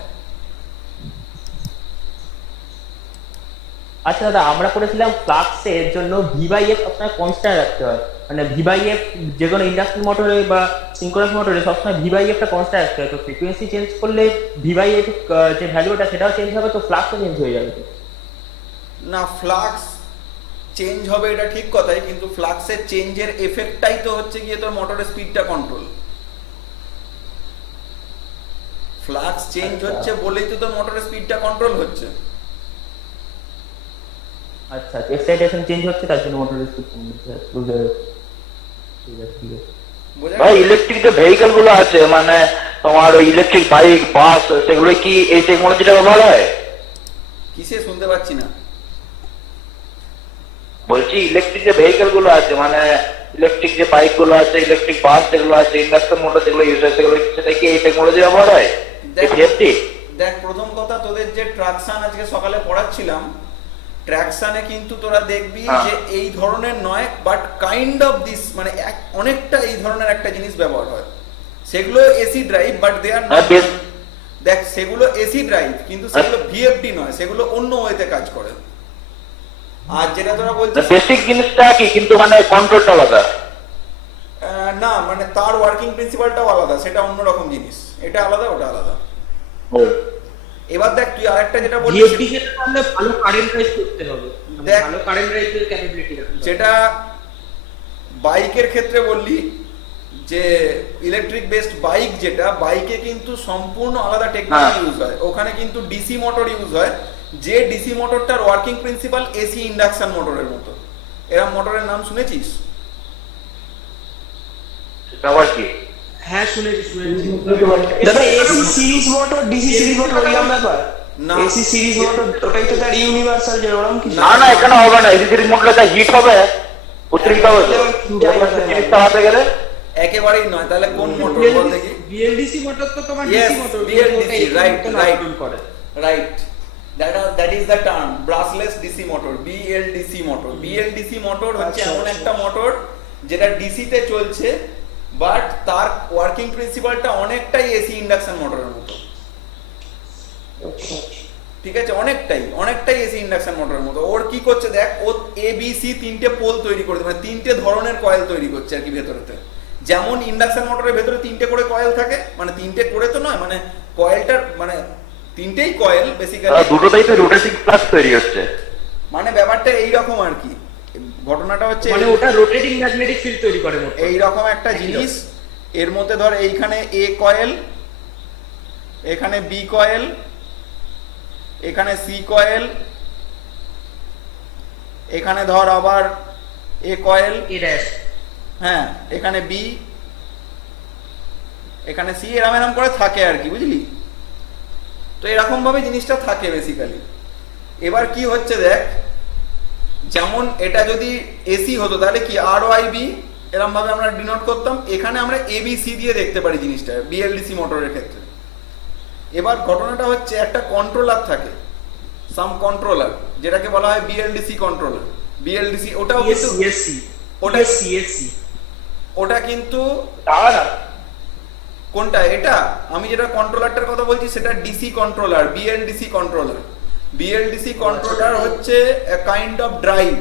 আচ্ছা দাদা, আমরা করেছিলাম ফ্লাক্সের জন্য V/F সবসময় কনস্ট্যান্ট রাখতে হয়, মানে V/F যে কোনো ইন্ডাকশন মোটরে বা সিঙ্ক্রোনাস মোটরে সবসময় V/F টা কনস্ট্যান্ট রাখতে হয়। তো ফ্রিকোয়েন্সি চেঞ্জ করলে V/F যে ভ্যালুটা সেটাও চেঞ্জ হবে, তো ফ্লাক্সও চেঞ্জ হয়ে যাবে। না, ফ্লাক্স চেঞ্জ হবে এটা ঠিক কথাই, কিন্তু ফ্লাক্সের চেঞ্জের এফেক্টটাই তো হচ্ছে গিয়ে তোর মোটরের স্পিডটা কন্ট্রোল। ফ্লাক্স চেঞ্জ হচ্ছে বলেই তো তোর মোটরের স্পিডটা কন্ট্রোল হচ্ছে। আচ্ছা, এক্সাইটেশন চেঞ্জ হচ্ছে তার জন্য মোটরের স্পিড কম হচ্ছে। বুঝতে পেরেছি। ঠিক আছে, ঠিক আছে। বোঝা ভাই গেল? ইলেকট্রিক যে ভেহিকল গুলো আছে মানে তোমার ওই ইলেকট্রিক বাইক বাস সেগুলো কি এই টেকনোলজিটা ব্যবহার হয়? কিসে শুনতে পাচ্ছি না। বলছি ইলেকট্রিক যে ভেহিকল গুলো আছে মানে ইলেকট্রিক যে বাইক গুলো আছে, ইলেকট্রিক বাস যেগুলো আছে, ইন্ডাকশন মোটর যেগুলো ইউজ হয় সেগুলো সেটা কি এই টেকনোলজি ব্যবহার হয়? দেখ, প্রথম কথা, তোদের যে ট্রাকশন আজকে সকালে পড়াচ্ছিলাম, ট্রাকশনে কিন্তু তোরা দেখবি যে এই ধরনের নয়, বাট কাইন্ড অফ দিস, মানে অনেকটা এই ধরনের একটা জিনিস ব্যবহার হয়। সেগুলো AC drive, but they are not. দেখ, সেগুলো এসি ড্রাইভ, কিন্তু সেগুলো ভিএফডি নয়, সেগুলো অন্য ওয়েতে কাজ করে। আর যেটা তোরা বলছিস বেসিক জিনিসটা কি, কিন্তু মানে কন্ট্রোলটা আলাদা। না, মানে তার ওয়ার্কিং প্রিন্সিপালটাও আলাদা, সেটা অন্যরকম জিনিস। এটা আলাদা, ওটা আলাদা। এবার দেখ, তুই আরেকটা যেটা বলছিস, VFD কে তাহলে ভালো কারেন্ট রাইজ করতে হবে, দেখ, ভালো কারেন্ট রাইজের ক্যাপাবিলিটি রাখতে হবে। যেটা বাইকের ক্ষেত্রে বললি যে ইলেকট্রিক বেসড বাইক, যেটা বাইকে কিন্তু সম্পূর্ণ আলাদা টেকনোলজি ইউজ হয়। ওখানে কিন্তু ডিসি মোটর ইউজ হয়, যে ডিসি মোটরটার ওয়ার্কিং প্রিন্সিপাল এসি ইন্ডাকশন মোটরের মতো। এরকম মোটরের নাম শুনেছিস? আবার কি? হ্যাঁ, শুনেছি। দাদা AC series motor DC series motor ওইরকম ব্যাপার না, এসি সিরিজ মোটর ওটাই তো তার ইউনিভার্সাল যে ওরকম কিছু না না, এখানে হবে না। এসি সিরিজ মোটরটা হিট হবে, অতিরিক্ত হবে তো জিনিসটা হাতে গেলে। একেবারেই নয়। তাহলে কোন মোটর বল দেখি? BLDC মোটর তো তোমার Yes, DC motor, BLDC, right. করে। Right. That is the term, brushless DC motor, BLDC motor. BLDC motor হচ্ছে এমন একটা মোটর যেটা ডিসি তে চলছে, বাট তার ওয়ার্কিং প্রিন্সিপালটা অনেকটাই এসি ইন্ডাকশন মোটরের মতো। ঠিক আছে, অনেকটাই এসি ইন্ডাকশন মোটরের মতো। ওর কি করছে দেখ, ও ABC তিনটে পোল তৈরি করে, মানে তিনটে ধরনের কয়েল তৈরি করছে আর কি ভেতরেতে। যেমন ইন্ডাকশন মোটরের ভেতরে তিনটে করে কয়েল থাকে, মানে তিনটে করে তো নয়, মানে কয়েলটার মানে তিনটেই কয়েল বেসিক্যালি, দুটোতেই তো রোটেটিং ফ্লাক্স তৈরি হচ্ছে। মানে ব্যাপারটা এইরকম আর কি। ঘটনাটা হচ্ছে মানে ওটা রোটেটিং ম্যাগনেটিক ফিল্ড তৈরি করে মোটর। এইরকম একটা জিনিস। এর মধ্যে ধর এইখানে এ কয়েল, এখানে বি কয়েল, এখানে সি কয়েল, এখানে ধর আবার এ কয়েল, এ ড্যাশ, হ্যাঁ, এখানে বি, এখানে সি, এরম করে থাকে আর কি, বুঝলি? তো এরকম ভাবে জিনিসটা থাকে বেসিক্যালি। এবার কি হচ্ছে দেখ, যেমন এটা যদি এসি হতো তাহলে কি আর ওয়াই বি এরকম ভাবে আমরা ডিনোট করতাম। এখানে আমরা এবিসি দিয়ে দেখতে পারি জিনিসটা বিএলডিসি মোটরের ক্ষেত্রে। এবার ঘটনাটা হচ্ছে একটা কন্ট্রোলার থাকে, সাম কন্ট্রোলার, যেটাকে বলা হয় বিএলডিসি কন্ট্রোলার। বিএলডিসি ওটাও কিন্তু ওটা কিন্তু কোনটা, এটা আমি যেটা কন্ট্রোলারটার কথা বলছি সেটা DC controller, BLDC controller. BLDC controller হচ্ছে এ কাইন্ড অফ ড্রাইভ,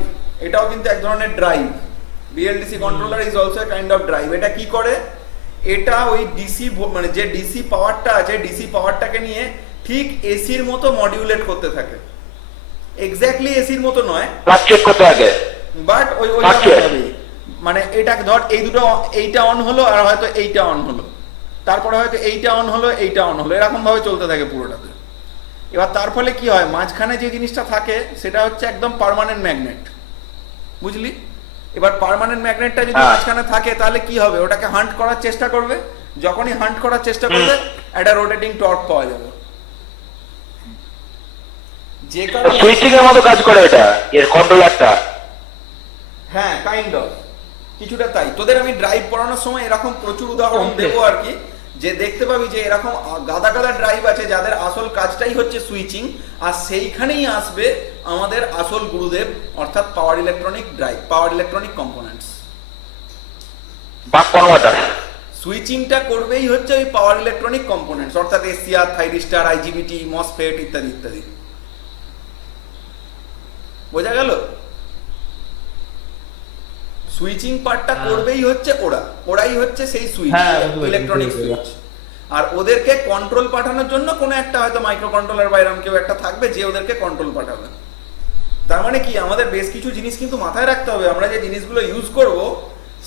এটাও কিন্তু এক ধরনের drive. BLDC controller is also a kind of drive. এটা কি করে, এটা ওই ডিসি মানে যে ডিসি পাওয়ারটা আছে, ডিসি পাওয়ারটাকে নিয়ে ঠিক এসির মতো মডিউলেট করতে থাকে। এক্স্যাক্টলি এসির মতো নয়, প্লাগ চেক করতে আগে। বাট ওই আচ্ছা। ভাবেই মানে এটা ধর এই দুটো, এইটা অন হলো আর হয়তো এইটা অন হলো, তারপরে হয়তো এইটা অন হলো এইটা অন হলো, এরকম ভাবে চলতে থাকে পুরোটাতে। এবার তার ফলে কি হয়, মাঝখানে যে জিনিসটা থাকে সেটা হচ্ছে একদম পার্মানেন্ট ম্যাগনেট, বুঝলি? এবার পার্মানেন্ট ম্যাগনেটটা যদি হ্যাঁ। মাঝখানে থাকে তাহলে কি হবে, ওটাকে হান্ট করার চেষ্টা করবে, যখনই হান্ট করার চেষ্টা করবে একটা রোটেটিং টর্ক পাওয়া যাবে। যে কারণে সুইচিং এর মতো কাজ করে এটা, এর কন্ট্রোলারটা। হ্যাঁ কাইন্ড অফ কিছুটা তাই। তোদের আমি ড্রাইভ পড়ানোর সময় এরকম প্রচুর উদাহরণ Okay. দেবো আর কি, যে দেখতে পাবি যে এরকম গাদা গাদা ড্রাইভ আছে যাদের আসল কাজটাই হচ্ছে সুইচিং, আর সেইখানেই আসবে আমাদের আসল গুরুদেব অর্থাৎ power electronic drive, power electronic components. Buck converter. সুইচিংটা করবেই হচ্ছে ওই পাওয়ার ইলেকট্রনিক কম্পোনেন্টস অর্থাৎ এসিআর, থাইরিস্টার, আইজিবিটি, মসফেট ইত্যাদি ইত্যাদি। বোঝা গেল? সুইচিং পার্টটা করবেই হচ্ছে ওরাই হচ্ছে সেই সুইচ, হ্যাঁ, বুঝতে পেরেছি, ইলেকট্রনিক বুঝতে সুইচ। পেরেছি। আর ওদেরকে কন্ট্রোল পাঠানোর জন্য কোনো একটা হয়তো মাইক্রো কন্ট্রোলার বা এরকম কেউ একটা থাকবে যে ওদেরকে কন্ট্রোল পাঠাবে। তার মানে কি, আমাদের বেশ কিছু জিনিস কিন্তু মাথায় রাখতে হবে। আমরা যে জিনিসগুলো ইউজ করব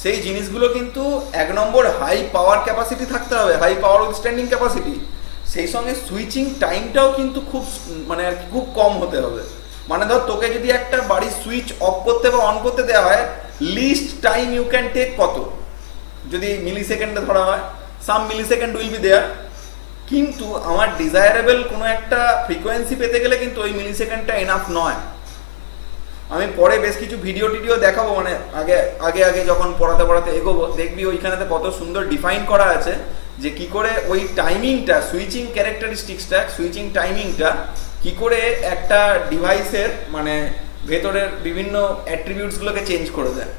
সেই জিনিসগুলো কিন্তু এক নম্বর হাই পাওয়ার ক্যাপাসিটি থাকতে হবে, হাই পাওয়ার উইথস্ট্যান্ডিং ক্যাপাসিটি। সেই সঙ্গে সুইচিং টাইমটাও কিন্তু খুব মানে আর কি খুব কম হতে হবে। মানে ধর তোকে যদি একটা বাড়ির সুইচ অফ করতে বা অন করতে দেওয়া হয়, least time you can take কত, যদি মিলি সেকেন্ডে ধরা হয়, some millisecond will be there. কিন্তু আমার ডিজায়ারেবল কোনো একটা ফ্রিকোয়েন্সি পেতে গেলে কিন্তু ওই মিলি সেকেন্ডটা এনাফ নয়। আমি পরে বেশ কিছু ভিডিও টিডিও দেখাবো, মানে আগে আগে আগে যখন পড়াতে এগোবো দেখবি ওইখানেতে কত সুন্দর ডিফাইন করা আছে যে কি করে ওই টাইমিংটা, সুইচিং ক্যারেক্টারিস্টিক্সটা, সুইচিং টাইমিংটা কি করে একটা ডিভাইসের মানে ভেতরের বিভিন্ন অ্যাট্রিবিউটসগুলোকে চেঞ্জ করে দেয়।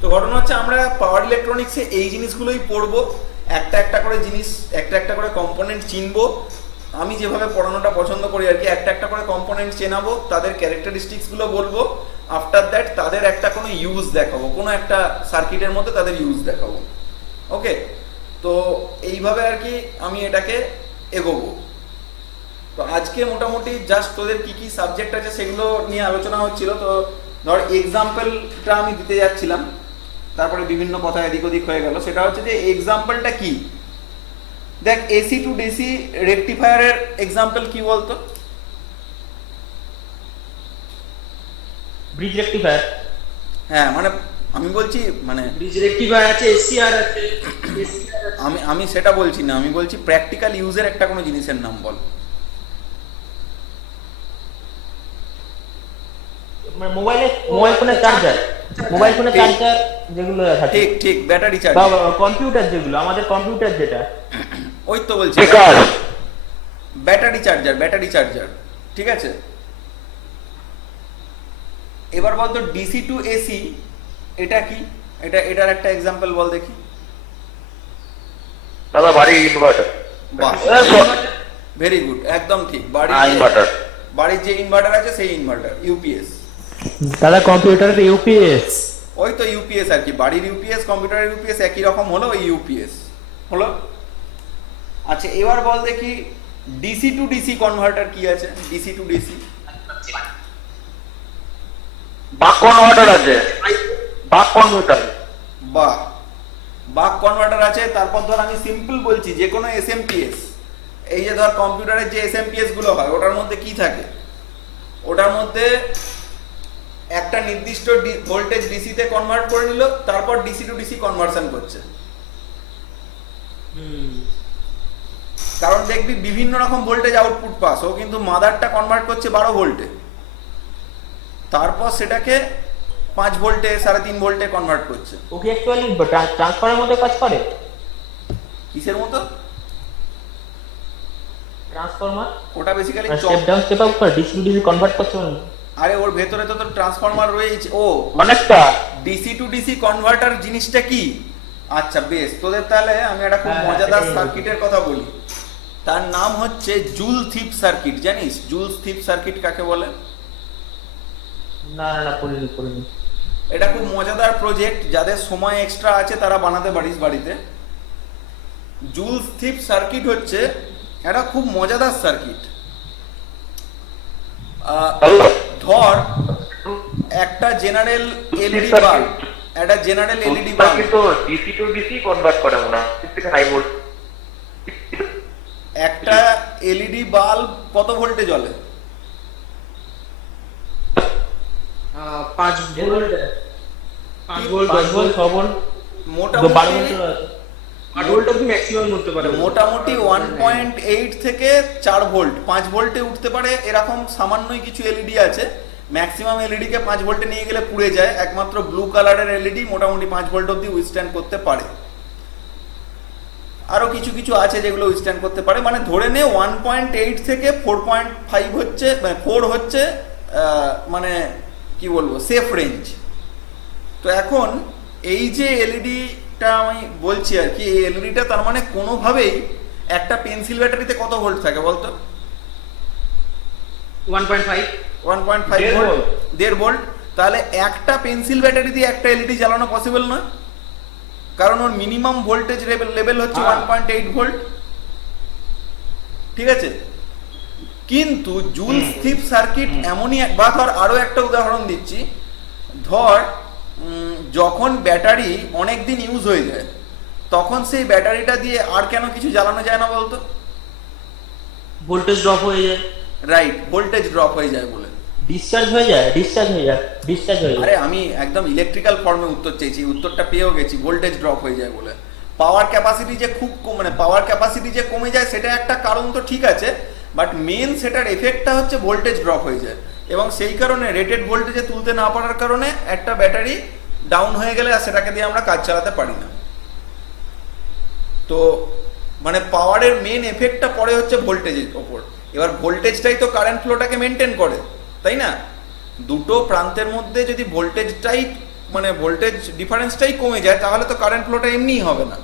তো ঘটনা হচ্ছে আমরা পাওয়ার ইলেকট্রনিক্সে এই জিনিসগুলোই পড়বো, একটা একটা করে জিনিস, একটা একটা করে কম্পোনেন্ট চিনবো। আমি যেভাবে পড়ানোটা পছন্দ করি আর কি, একটা একটা করে কম্পোনেন্ট চেনাবো, তাদের ক্যারেক্টারিস্টিক্সগুলো বলবো, আফটার দ্যাট তাদের একটা কোনো ইউজ দেখাবো, কোনো একটা সার্কিটের মধ্যে তাদের ইউজ দেখাবো। ওকে, তো এইভাবে আর কি আমি এটাকে এগোবো। তো আজকে মোটামুটি জাস্ট তোদের কি কি সাবজেক্ট আছে সেগুলো নিয়ে আলোচনা হচ্ছিল। তো ধর এক্সাম্পলটা আমি দিতে যাচ্ছিলাম, তারপরে বিভিন্ন কথা এদিক ওদিক হয়ে গেল। সেটা হচ্ছে যে এক্সাম্পলটা কি, দেখ এসি টু ডিসি রেকটিফায়ারের এক্সাম্পল কি বলতো? Bridge rectifier. হ্যাঁ মানে আমি বলছি মানে ব্রিজ রেক্টিফায়ার আছে, এসিআর আছে, আমি সেটা বলছি না, আমি বলছি প্র্যাকটিক্যাল ইউজের একটা কোনো জিনিসের নাম বল। মোবাইল ফোনের চার্জার, মোবাইল ফোনের চার্জার যেগুলো থাকে, ঠিক ঠিক, ব্যাটারি চার্জ, বা কম্পিউটার যেগুলো, আমাদের কম্পিউটার যেটা, ওই তো বলছি বেকার। ব্যাটারি চার্জার, ব্যাটারি চার্জার, ঠিক আছে। এবার বলতো ডিসি টু এসি এটা কি, এটার একটা এক্সাম্পল বল দেখি। দাদা বাড়ি ইনভার্টার। বাহ, ভেরি গুড, একদম ঠিক। ইনভার্টার। বাড়ির যে ইনভার্টার আছে সেই ইনভার্টার, ইউপিএস। দাদা কম্পিউটারের ইউপিএস। ওই তো ইউপিএস আর কি, বাড়ির ইউপিএস কম্পিউটারের ইউপিএস একই রকম হলো, ওই ইউপিএস হলো। আচ্ছা এবার বল দেখি ডিসি টু ডিসি কনভার্টার কি আছে, ডিসি টু ডিসি। বাক কনভার্টার আছে, বাক কনভার্টার। বাহ, বাক কনভার্টার আছে। তারপর ধর আমি সিম্পল বলছি যে কোনো এসএমপিএস, এই যে ধর কম্পিউটারের যে এসএমপিএস গুলো হয় ওটার মধ্যে কি থাকে, ওটার মধ্যে একটা নির্দিষ্ট ভোল্টেজ ডিসিতে কনভার্ট করে নিল, তারপর ডিসি টু ডিসি কনভার্সন করছে। কারণ দেখবি বিভিন্ন রকম ভোল্টেজ আউটপুট পাস, ও কিন্তু মাদারটা কনভার্ট করছে 12 ভোল্টে, তারপর সেটাকে 5 ভোল্টে 3.5 ভোল্টে কনভার্ট করছে। ও কি অ্যাকচুয়ালি ট্রান্সফারের মধ্যে কাজ করে? কিসের মতো? ট্রান্সফরমার, ওটা basically step down step up করে ডিসি টু ডিসি কনভার্ট করছে। আরে ওর ভেতরে তো ট্রান্সফরমার রয়েছে। ও অনেকটা। ডিসি টু ডিসি কনভার্টার জিনিসটা কি? আচ্ছা বেশ, তোদের তাহলে আমি একটা খুব হ্যাঁ, মজাদার সেটাই সার্কিটের কথা বলি। তার নাম হচ্ছে জুল থিপ সার্কিট। জানিস জুল থিপ সার্কিট কাকে বলে? না না না, পড়িনি। এটা খুব মজাদার প্রজেক্ট, যাদের সময় এক্সট্রা আছে তারা বানাতে পারিস বাড়িতে। জুল থিপ সার্কিট হচ্ছে একটা খুব মজাদার সার্কিট। হ্যালো ধর একটা জেনারেল এলইডি বাল্ব, একটা জেনারেল এলইডি বাল্ব, কিন্তু ডিসি টু ডিসি কনভার্ট করে মনে হয় হাই ভোল্ট। একটা এলইডি বাল্ব কত ভোল্টে জ্বলে? 5 ভোল্ট 5 ভোল্ট 5 ভোল্ট 6 ভোল্ট 12 মোটামুটি ভোল্ট 8 ভোল্ট অবধি ম্যাক্সিমাম করতে পারে। মোটামুটি 1.8 থেকে 4 ভোল্ট, 5 ভোল্টে উঠতে পারে এরকম সামান্যই কিছু এলইডি আছে। ম্যাক্সিমাম এলইডি কে 5 ভোল্টে নিয়ে গেলে পুড়ে যায়। একমাত্র ব্লু কালারের এলইডি মোটামুটি 5 ভোল্ট অবধি উইথস্ট্যান্ড করতে পারে। আরো কিছু কিছু আছে যেগুলো উইথস্ট্যান্ড করতে পারে। মানে ধরে নে 1.8 থেকে 4.5 হচ্ছে, 4 হচ্ছে মানে কি বলবো সেফ রেঞ্জ। তো এখন এই যে এলইডিটা আমি বলছি আর কি, এই এলইডিটা তার মানে কোনোভাবেই একটা পেন্সিল ব্যাটারিতে কত ভোল্ট থাকে বলতো? 1.5 1.5 ভোল্ট, 1.5 ভোল্ট। তাহলে একটা পেন্সিল ব্যাটারি দিয়ে একটা এলইডি চালানো পসিবল নয়, কারণ ওর মিনিমাম ভোল্টেজ লেভেল হচ্ছে 1.8 ভোল্ট। ঠিক আছে, কিন্তু জুলস থিপ সার্কিট এমনই বা ধর আরো একটা উদাহরণ দিচ্ছি, ধর যখন ব্যাটারি অনেক দিন ইউজ হয়ে যায় তখন সেই ব্যাটারিটা দিয়ে আর কেন কিছু জ্বালানো যায় না বলতো? ভোল্টেজ ড্রপ হয়ে যায়। রাইট, ভোল্টেজ ড্রপ হয়ে যায় বলে। ডিসচার্জ হয়ে যায়। আরে আমি একদম ইলেকট্রিক্যাল ফর্মে উত্তর চেয়েছি, উত্তরটা পেয়েও গেছি, ভোল্টেজ ড্রপ হয়ে যায় বলে। পাওয়ার ক্যাপাসিটি যে খুব মানে পাওয়ার ক্যাপাসিটি যে কমে যায় সেটা একটা কারণ, তো ঠিক আছে, বাট মেন সেটার এফেক্টটা হচ্ছে ভোল্টেজ ড্রপ হয়ে যায়। এবং সেই কারণে রেটেড ভোল্টেজে তুলতে না পারার কারণে একটা ব্যাটারি ডাউন হয়ে গেলে আর সেটাকে দিয়ে আমরা কাজ চালাতে পারি না। তো মানে পাওয়ারের মেন এফেক্টটা পড়ে হচ্ছে ভোল্টেজের ওপর। এবার ভোল্টেজটাই তো কারেন্ট ফ্লোটাকে মেনটেন করে, তাই না? দুটো প্রান্তের মধ্যে যদি ভোল্টেজটাই মানে ভোল্টেজ ডিফারেন্সটাই কমে যায় তাহলে তো কারেন্ট ফ্লোটা এমনিই হবে না।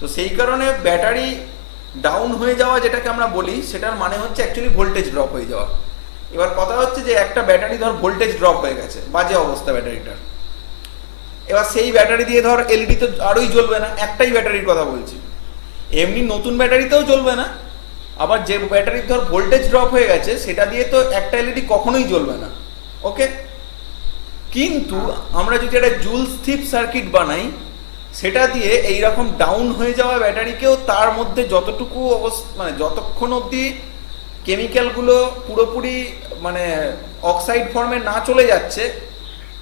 তো সেই কারণে ব্যাটারি ডাউন হয়ে যাওয়া যেটাকে আমরা বলি সেটার মানে হচ্ছে অ্যাকচুয়ালি ভোল্টেজ ড্রপ হয়ে যাওয়া। এবার কথা হচ্ছে যে একটা ব্যাটারি ধর ভোল্টেজ ড্রপ হয়ে গেছে, বাজে অবস্থা ব্যাটারিটার, এবার সেই ব্যাটারি দিয়ে ধর এলইডি তো আরোই জ্বলবে না, একটাই ব্যাটারির কথা বলছি। এমনি নতুন ব্যাটারিতেও জ্বলবে না। আবার যে ব্যাটারির ধর ভোল্টেজ ড্রপ হয়ে গেছে সেটা দিয়ে তো একটা এলইডি কখনোই জ্বলবে না, ওকে? কিন্তু আমরা যদি একটা জুলস থিপ সার্কিট বানাই সেটা দিয়ে এইরকম ডাউন হয়ে যাওয়া ব্যাটারিকেও তার মধ্যে যতটুকু মানে যতক্ষণ অবধি কেমিক্যালগুলো পুরোপুরি মানে অক্সাইড ফর্মে না চলে যাচ্ছে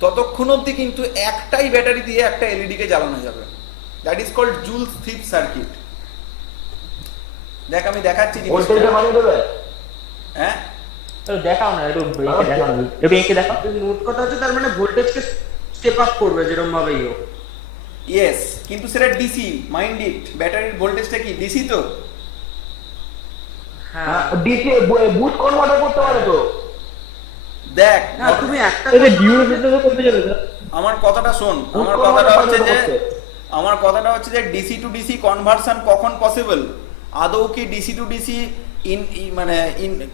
ততক্ষণ অবধি কিন্তু একটাই ব্যাটারি দিয়ে একটা এলইডিকে জ্বালানো যাবে। That is called joules thief circuit. দেখ আমি দেখাচ্ছি ভোল্টেজটা বানিয়ে দেবে। হ্যাঁ তো দেখাও না, একটু এঁকে দেখাও। মোট কথা হচ্ছে তার মানে ভোল্টেজকে স্টেপ আপ করবে যেরকম ভাবেই হোক। ইয়েস, কিন্তু সেটা ডিসি, মাইন্ড ইট। ব্যাটারির ভোল্টেজটা কি ডিসি? তো হ্যাঁ, ডিসি বুস্ট কনভার্টার করতে পারে তো। দেখ না তুমি একটা এই যে ডিউরেশন তো করতে যাবে না। আমার কথাটা শোন, আমার কথাটা হচ্ছে যে ডিসি টু ডিসি কনভার্সন কখন পসিবল? আদৌ কি ডিসি টু ডিসি মানে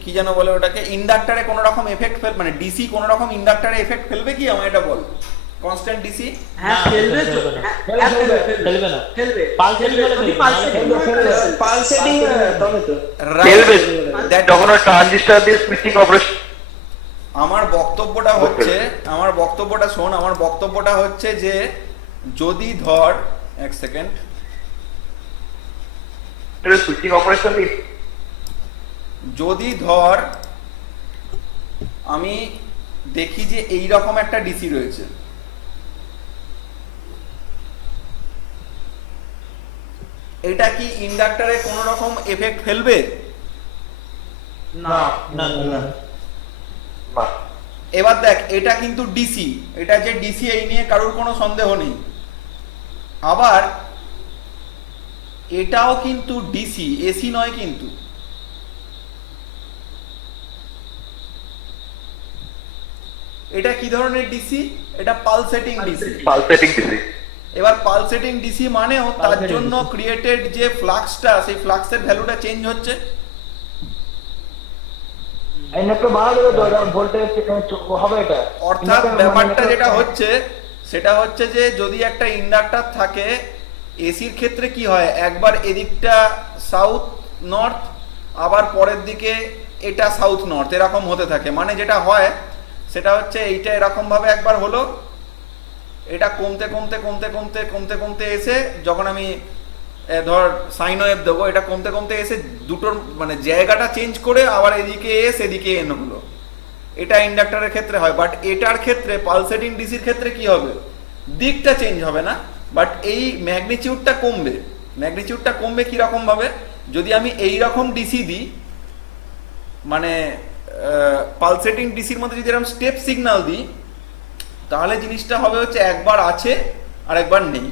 কি যেন বলে ওটাকে, ইন্ডাক্টরে কোনো রকম এফেক্ট মানে ডিসি কোনো রকম ইন্ডাক্টরে এফেক্ট ফেলবে কি? আমার এটা বল। কনস্ট্যান্ট ডিসি হ্যাঁ ফেলবে তো, ফেলবে না। ফেলবে পালসেটিং হলে যদি পালসেটিং তবে তো ফেলবে যখন ট্রানজিস্টর দিয়ে সুইচিং অপারেশন। আমার বক্তব্যটা শোন, আমার বক্তব্যটা হচ্ছে যে যদি ধর এক সেকেন্ড, সুইচিং অপারেশন যদি ধর আমি দেখি যে এই রকম একটা ডিসি রয়েছে, এটা কি ইন্ডাক্টরে কোনো রকম এফেক্ট ফেলবে? না না না না। এবার দেখ এটা কিন্তু ডিসি, এটা যে ডিসি এই নিয়ে কারোর কোনো সন্দেহ নেই। আবার এটাও কিন্তু ডিসি, এসি নয় কিন্তু। এটা কি ধরনের ডিসি? এটা পালসেটিং ডিসি। Pulsating DC. এবার পালসেটিং ডিসি মানেও তার জন্য ক্রিয়েটেড যে ফ্লাক্সটা, সেই ফ্লাক্সের ভ্যালুটা চেঞ্জ হচ্ছে। একটু বাড়া দেবে তো ভোল্টেজ হবে এটা। অর্থাৎ ব্যাপারটা যেটা হচ্ছে সেটা হচ্ছে যে যদি একটা ইন্ডাক্টর থাকে, এসির ক্ষেত্রে কি হয়, একবার এদিকটা সাউথ নর্থ, আবার পরের দিকে এটা সাউথ নর্থ এরকম হতে থাকে, মানে যেটা হয় সেটা হচ্ছে এইটা এরকম ভাবে একবার হলো, এটা কমতে কমতে কমতে কমতে কমতে কমতে এসে যখন আমি ধর সাইন ওয়েভ দেবো, এটা কমতে কমতে এসে দুটোর মানে জায়গাটা চেঞ্জ করে আবার এদিকে এস এদিকে এন হলো। এটা ইন্ডাক্টরের ক্ষেত্রে হয়, বাট এটার ক্ষেত্রে পালসেটিং ডিসির ক্ষেত্রে কি হবে, দিকটা চেঞ্জ হবে না, বাট এই ম্যাগনিটিউডটা কমবে। ম্যাগনিটিউডটা কমবে কিরকম ভাবে, যদি আমি এই রকম ডিসি দিই, মানে পালসেটিং ডিসির মধ্যে যদি এরকম স্টেপ সিগন্যাল দিই, তাহলে জিনিসটা হবে হচ্ছে একবার আছে আর একবার নেই,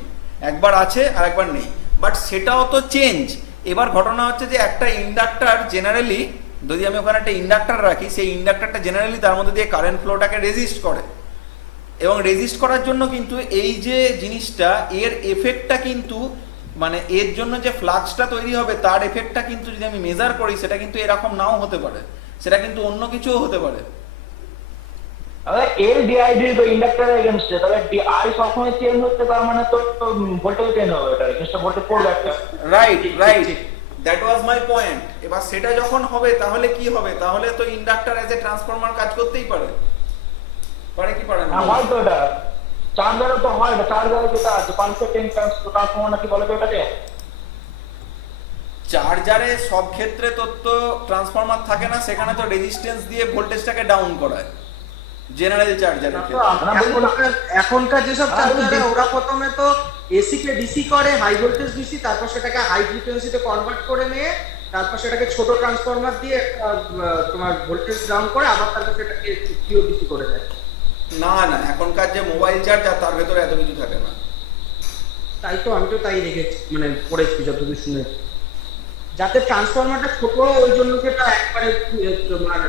একবার আছে আর একবার নেই, বাট সেটাও তো চেঞ্জ। এবার ঘটনা হচ্ছে যে একটা ইন্ডাক্টর জেনারেলি, যদি আমি ওখানে একটা ইন্ডাক্টর রাখি, সেই ইন্ডাক্টরটা জেনারেলি তার মধ্যে দিয়ে কারেন্ট ফ্লোটাকে রেজিস্ট করে, এবং রেজিস্ট করার জন্য কিন্তু এই যে জিনিসটা এর এফেক্টটা কিন্তু মানে এর জন্য যে ফ্লাক্সটা তৈরি হবে তার এফেক্টটা কিন্তু যদি আমি মেজার করি সেটা কিন্তু এরকম নাও হতে পারে, সেটা কিন্তু অন্য কিছুও হতে পারে। আরে এল ডিআইডি তো ইন্ডাক্টরের এগেইনস্টে, তাহলে ডিআই সবসময় চেঞ্জ হচ্ছে, তার মানে তো ভোল্টেজ চেঞ্জ হবে, এটা এগেইনস্টে ভোল্টেজ পড়বে একটা। Right right, that was my point. এবার সেটা যখন হবে তাহলে কি হবে, তাহলে তো ইন্ডাক্টর এজ এ ট্রান্সফরমার কাজ করতেই পারে, পারে কি পারে না? হ্যাঁ হয় তো, এটা চার্জারও তো হয়, এটা চার্জারে যেটা আছে 510 ট্রান্সফরমার নাকি বলে তো এটাকে। চার্জারে সব ক্ষেত্রে তো ট্রান্সফরমার থাকে না, সেখানে তো রেজিস্ট্যান্স দিয়ে ভোল্টেজটাকে ডাউন করায় জেনারেল চার্জারের ক্ষেত্রে। এখনকার যেসব চার্জার ওরা প্রথমে তো এসি কে ডিসি করে, হাই ভোল্টেজ ডিসি, তারপর সেটাকে হাই ফ্রিকোয়েন্সিতে কনভার্ট করে নিয়ে তারপর সেটাকে ছোট ট্রান্সফরমার দিয়ে তোমার ভোল্টেজ ডাউন করে আবার তারপর সেটাকে পিওর ডিসি করে দেয়। না না, এখনকার যে মোবাইল চার্জার তার ভেতরে এত কিছু থাকে না। তাই তো, আমি তো তাই দেখেছি, মানে পড়েছি যতদূর শুনেছি, যাতে ট্রান্সফরমারটা ছোট, ওই জন্য সেটা একবারে তোমার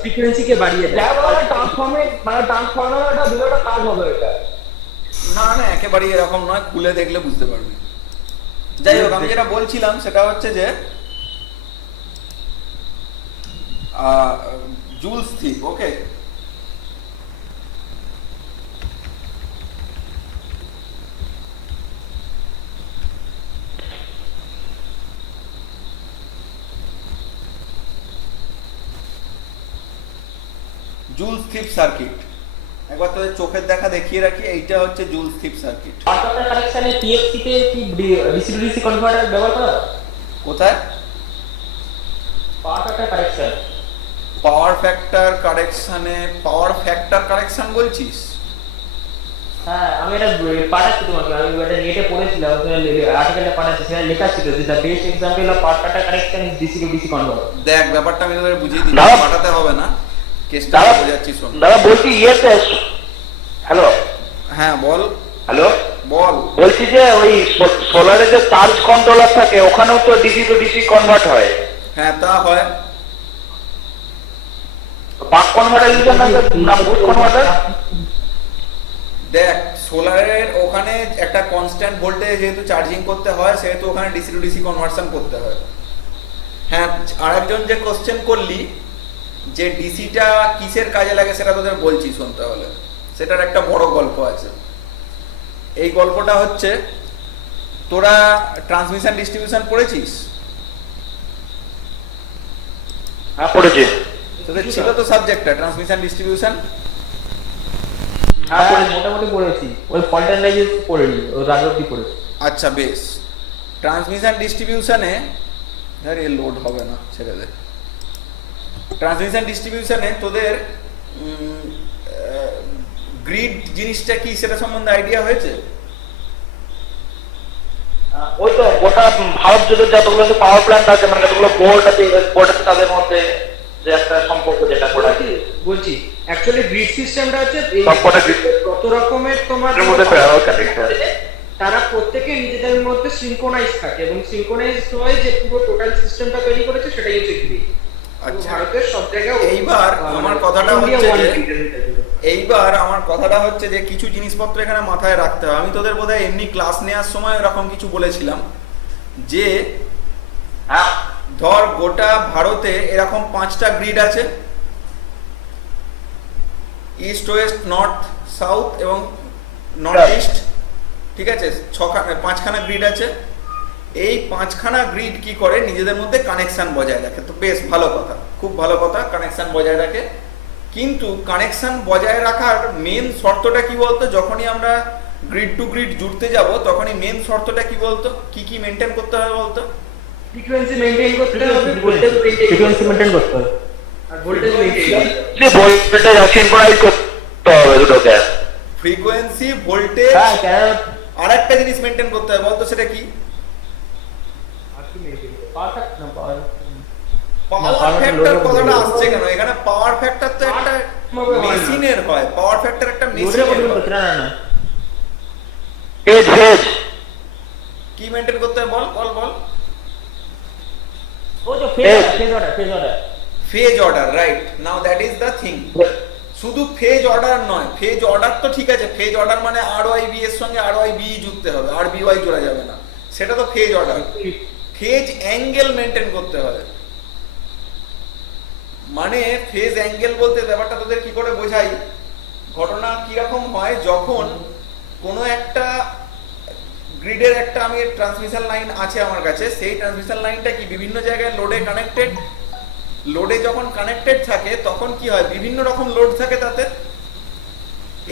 ফ্রিকোয়েন্সিকে বাড়িয়ে দেয়। যাই বলে ট্রান্সফরমার, মানে ট্রান্সফরমার এটা দুটোটা কাজ হবে এটা। না না, একেবারেই এরকম নয়, খুলে দেখলে বুঝতে পারবি। যাই হোক, আমি যেটা বলছিলাম সেটা হচ্ছে যে joules thief, okay, joules thief circuit একবার তোদের চোখের দেখা দেখিয়ে রাখি, এইটা হচ্ছে জুলস থিপ সার্কিট। পাওয়ার কানেকশনে টিএফসি তে কি ডিসি টু ডিসি কনভার্টার ব্যবহার করা? কোথায়? Power factor correction. Power factor কারেকশনে, পাওয়ার ফ্যাক্টর কারেকশন বলছিস? হ্যাঁ, আমি এটা পাঠাচ্ছি তোমাকে, আমি এটা নেটে পড়েছিলাম, আর্টিকেলটা পাঠাচ্ছি, সেখানে লেখা ছিল যে the best example of power factor correction is DC to DC converter. দেখ, ব্যাপারটা আমি তোদের বুঝিয়ে দিই, দাদা, পাঠাতে হবে না, কেসটা বোঝাচ্ছি, শোন। দাদা বলছি ইয়েতে, হ্যালো হ্যাঁ বল। হ্যালো বল। বলছি যে ওই সোলারে যে চার্জ কন্ট্রোলার থাকে ওখানেও তো ডিসি টু ডিসি কনভার্ট হয়। হ্যাঁ তা হয়। বাক কনভার্টার ইউজ না বুস্ট কনভার্টার? দেখ, সোলারের ওখানে একটা কনস্ট্যান্ট ভোল্টেজ যেহেতু চার্জিং করতে হয়, সেহেতু ওখানে ডিসি টু ডিসি কনভার্সন করতে হয়। হ্যাঁ, আরেকজন যে কোশ্চেন করলি যে ডিসিটা কিসের কাজে লাগে সেটা তোদের বলছি, শোন তাহলে। সেটার একটা বড় গল্প আছে। এই গল্পটা হচ্ছে, তোরা ট্রান্সমিশন ডিস্ট্রিবিউশন পড়েছিস? হ্যাঁ পড়েছি। তোদের ছিল তো সাবজেক্টটা ট্রান্সমিশন ডিস্ট্রিবিউশন? হ্যাঁ, মোটামুটি পড়েছি, ওই ফল্ট অ্যানালাইসিস পড়েনি, ওই রাজনীতি পড়েছি। আচ্ছা বেশ। ট্রান্সমিশন ডিস্ট্রিবিউশনে, আরে লোড হবে না, ছেড়ে দে। ট্রান্সমিশন ডিস্ট্রিবিউশনে তোদের গ্রিড জিনিসটা কি সেটা সম্বন্ধে আইডিয়া হয়েছে? ওই তো গোটা ভারত জুড়ে যতগুলো পাওয়ার প্ল্যান্ট আছে, মানে যতগুলো বোর্ড আছে, বোর্ড আছে তাদের মধ্যে যে একটা সম্পর্ক যেটা করা আছে। বলছি অ্যাকচুয়ালি গ্রিড সিস্টেমটা হচ্ছে সবকটা গ্রিড কত রকমের তোমার এর মধ্যে প্যারালাল কানেক্টর, তারা প্রত্যেকে নিজেদের মধ্যে সিনক্রোনাইজ থাকে, এবং সিনক্রোনাইজ হয়ে যে পুরো টোটাল সিস্টেমটা তৈরি করেছে সেটাই হচ্ছে গ্রিড। আচ্ছা, ভারতের সব জায়গায় এইবার আমার কথাটা হচ্ছে যে কিছু জিনিসপত্র এখানে মাথায় রাখতে হবে। আমি তোদের বোধহয় এমনি ক্লাস নেওয়ার সময় এরকম কিছু বলেছিলাম যে ধর গোটা ভারতে এরকম 5টা গ্রিড আছে, ইস্ট ওয়েস্ট নর্থ সাউথ এবং নর্থ ইস্ট, ঠিক আছে? 5খানা গ্রিড আছে। এই 5খানা গ্রিড কি করে নিজেদের মধ্যে কানেকশন বজায় রাখে, তো বেশ ভালো কথা। খুব ভালো কথা, কানেকশন বজায় রাখে। কিন্তু কানেকশন বজায় রাখার মেন শর্তটা কি বলতো? যখনই আমরা গ্রিড টু গ্রিড জুড়তে যাব তখনই মেন শর্তটা কি বলতো? কি মেনটেন করতে হবে বলতো? ফ্রিকোয়েন্সি মেইনটেইন করতে হবে, ভোল্টেজ ফ্রিকোয়েন্সি মেনটেন করতে হবে। আর ভোল্টেজ মেইনটেইন ভোল্টেজ সিনক্রোনাইজ করতে হবে দুটোকে। ফ্রিকোয়েন্সি, ভোল্টেজ, হ্যাঁ কেন আর একটা জিনিস মেনটেন করতে হবে, বলতো সেটা কি? পারফেক্ট না পাওয়ার পাওয়ার power ফ্যাক্টর factor কথাটা load আসছে কেন এখানে? পাওয়ার ফ্যাক্টর তো একটা মেশিনের হয়, পাওয়ার ফ্যাক্টর একটা লোডের মেশিনের পরিমাণ হয়। করতে না না ফেজ ফেজ কি মেনটেন করতে হবে বল বল বল? ও যে phase order phase order, right. Now that is the thing. শুধু ফেজ অর্ডার নয়, ফেজ অর্ডার তো ঠিক আছে, ফেজ অর্ডার মানে আর ওয়াই বি এর সঙ্গে আর ওয়াই বি জুড়তে হবে, আর বি ওয়াই জোড়া যাবে না, সেটা তো phase order. Phase angle maintain করতে হবে। মানে ফেজ অ্যাঙ্গেল বলতে ব্যাপারটা তোদের কি করে বোঝাই? ঘটনা কিরকম হয়, যখন কোনো একটা গ্রিডের একটা আমি ট্রান্সমিশন লাইন আছে আমার কাছে, সেই ট্রান্সমিশন লাইনটা কি বিভিন্ন জায়গায় লোডে কানেক্টেড, লোডে যখন কানেক্টেড থাকে তখন কি হয়, বিভিন্ন রকম লোড থাকে তাতে।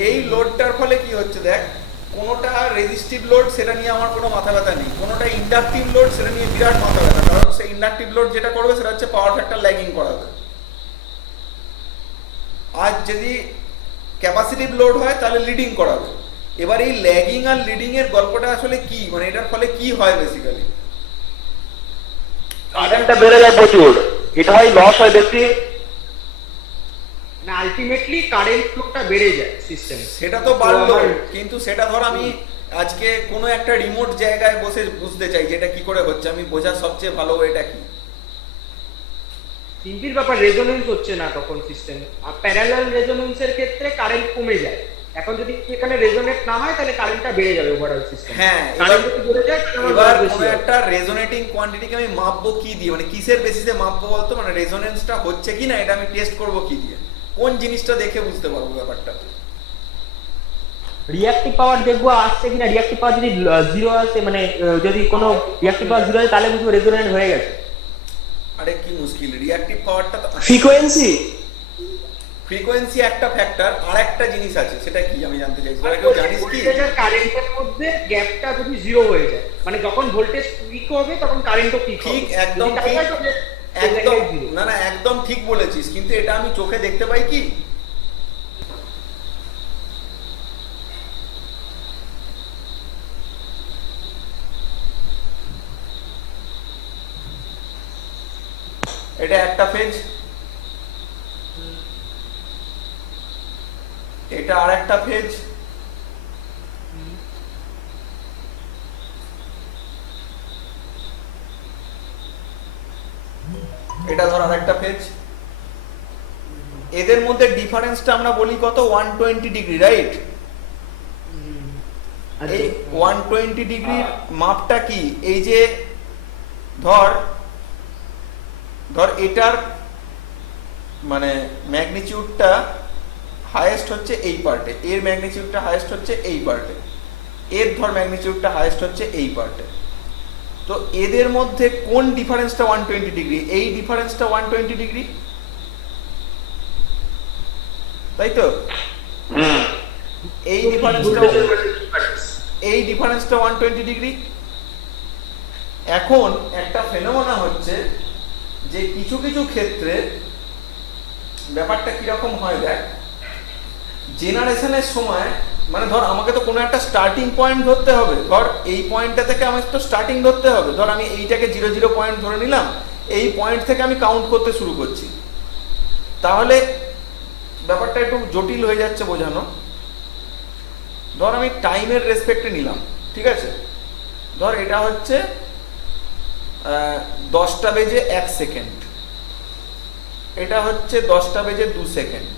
এই লোডটার ফলে কি হচ্ছে দেখ, কোনোটা রেজিস্টিভ লোড, সেটা নিয়ে আমার কোনো মাথা ব্যথা নেই, কোনোটা ইন্ডাকটিভ লোড, সেটা নিয়ে বিরাট মাথা ব্যথা, কারণ সেই ইন্ডাকটিভ লোড যেটা করবে সেটা হচ্ছে পাওয়ার ফ্যাক্টর ল্যাগিং করাবে। আর যদি ক্যাপাসিটিভ লোড হয় তাহলে লিডিং করাবে। এবার এই ল্যাগিং আর লিডিং এর গল্পটা আসলে কি, মানে এটার ফলে কি হয় বেসিক্যালি? কারেন্টটা বেড়ে যায় প্রচুর, এটা হয় লস হয় বেশি। না, আলটিমেটলি কারেন্ট ফ্লোটা বেড়ে যায় সিস্টেমে। সেটা তো বাড়লো, কিন্তু সেটা ধর আমি আজকে কোনো একটা রিমোট জায়গায় বসে বুঝতে চাই যে এটা কি করে হচ্ছে, আমি বোঝার সবচেয়ে ভালো ওয়েটা কি? সিম্পল ব্যাপার, রেজোনেন্স হচ্ছে না তখন সিস্টেমে। আর প্যারালাল রেজোনেন্সের ক্ষেত্রে কারেন্ট কমে যায়। এখন যদি এখানে রেজোনেট না হয় তাহলে কারেন্টটা বেড়ে যাবে ওভারঅল সিস্টেম। হ্যাঁ, কারেন্ট যদি বেড়ে যায় তাহলে এবার বেশি কোনো হবে। একটা রেজোনেটিং কোয়ান্টিটিকে আমি মাপবো কি দিয়ে, মানে কিসের বেসিসে মাপবো বলতো? মানে রেজোনেন্সটা হচ্ছে কি না এটা আমি টেস্ট করবো কি দিয়ে? কোন জিনিসটা দেখে বুঝতে পারবো ব্যাপারটা? রিঅ্যাক্টিভ পাওয়ার দেখবো আসছে কিনা। রিঅ্যাক্টিভ পাওয়ার যদি জিরো আসে, মানে যদি কোনো রিঅ্যাক্টিভ পাওয়ার জিরো আসে তাহলে বুঝবো রেজোনেন্ট হয়ে গেছে। আরে কি মুশকিল, রিঅ্যাক্টিভ পাওয়ারটা তো ফ্রিকোয়েন্সি ফ্রিকোয়েন্সি একটা ফ্যাক্টর, আর একটা জিনিস আছে, সেটা কি আমি জানতে চাইছি, তোরা কেউ জানিস কি? ভোল্টেজ আর কারেন্টের মধ্যে গ্যাপটা যদি জিরো হয়ে যায়, মানে যখন ভোল্টেজ পিক হবে তখন কারেন্টও পিক হবে। ঠিক, একদম যদি ঠিক, তাই হয় তো একদম zero। না না একদম ঠিক বলেছিস, কিন্তু এটা আমি চোখে দেখতে পাই কি? এটা একটা ফেজ, এটা আর একটা ফেজ, এটা ধর আর একটা ফেজ। এদের মধ্যে ডিফারেন্সটা আমরা বলি কত? 120 ডিগ্রি, রাইট? এই 120 ডিগ্রির মাপটা কি? এই যে ধর এটার মানে ম্যাগনিটিউডটা হাইয়েস্ট হচ্ছে এই পার্টে, এর ম্যাগনিটিউডটা হাইয়েস্ট হচ্ছে এই পার্টে, এর ধর ম্যাগনিটিউডটা হাইয়েস্ট হচ্ছে এই পার্টে। তো এদের মধ্যে কোন ডিফারেন্সটা 120 ডিগ্রি? এই ডিফারেন্সটা 120 ডিগ্রি, তাই তো? এই ডিফারেন্সটা 120 ডিগ্রি। এখন একটা ফেনোমেনা হচ্ছে যে কিছু কিছু ক্ষেত্রে ব্যাপারটা কিরকম হয় দেখ, জেনারেশনের সময় মানে ধর আমাকে তো কোনো একটা স্টার্টিং পয়েন্ট ধরতে হবে, ধর এই পয়েন্টটা থেকে আমাকে তো স্টার্টিং ধরতে হবে, ধর আমি এইটাকে 0 পয়েন্ট ধরে নিলাম, এই পয়েন্ট থেকে আমি কাউন্ট করতে শুরু করছি, তাহলে ব্যাপারটা একটু জটিল হয়ে যাচ্ছে বোঝানো। ধর আমি টাইমের রেসপেক্টে নিলাম, ঠিক আছে? ধর এটা হচ্ছে 10টা বেজে 1 সেকেন্ড, এটা হচ্ছে 10টা বেজে 2 সেকেন্ড,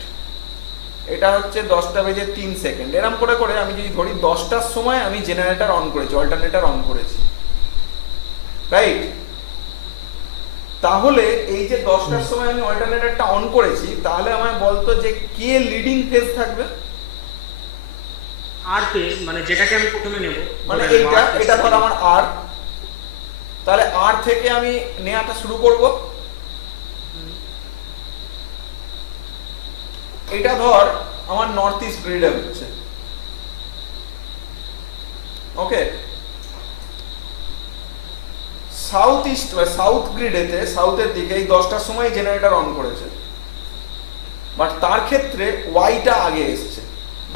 এটা হচ্ছে 10টা বেজে 3 সেকেন্ড। এরকম করে করে আমি যদি ধরি 10টার সময় আমি জেনারেটর অন করেছি, অল্টারনেটর অন করেছি, রাইট? তাহলে এই যে 10টার সময় আমি অল্টারনেটরটা অন করেছি, তাহলে আমায় বলতো যে কে লিডিং ফেজ থাকবে? আর ফেজ মানে যেটাকে আমি প্রথমে নেব, মানে এটা ধর আমার আর, তাহলে আর থেকে আমি নেওয়াটা শুরু করব। এটা ধর আমার নর্থ ইস্ট গ্রিডে হচ্ছে, ওকে। সাউথ ইস্ট বা সাউথ গ্রিডেতে সাউথের দিকে এই 10টার সময় জেনারেটর অন করেছে, বাট তার ক্ষেত্রে ওয়াইটা আগে এসছে,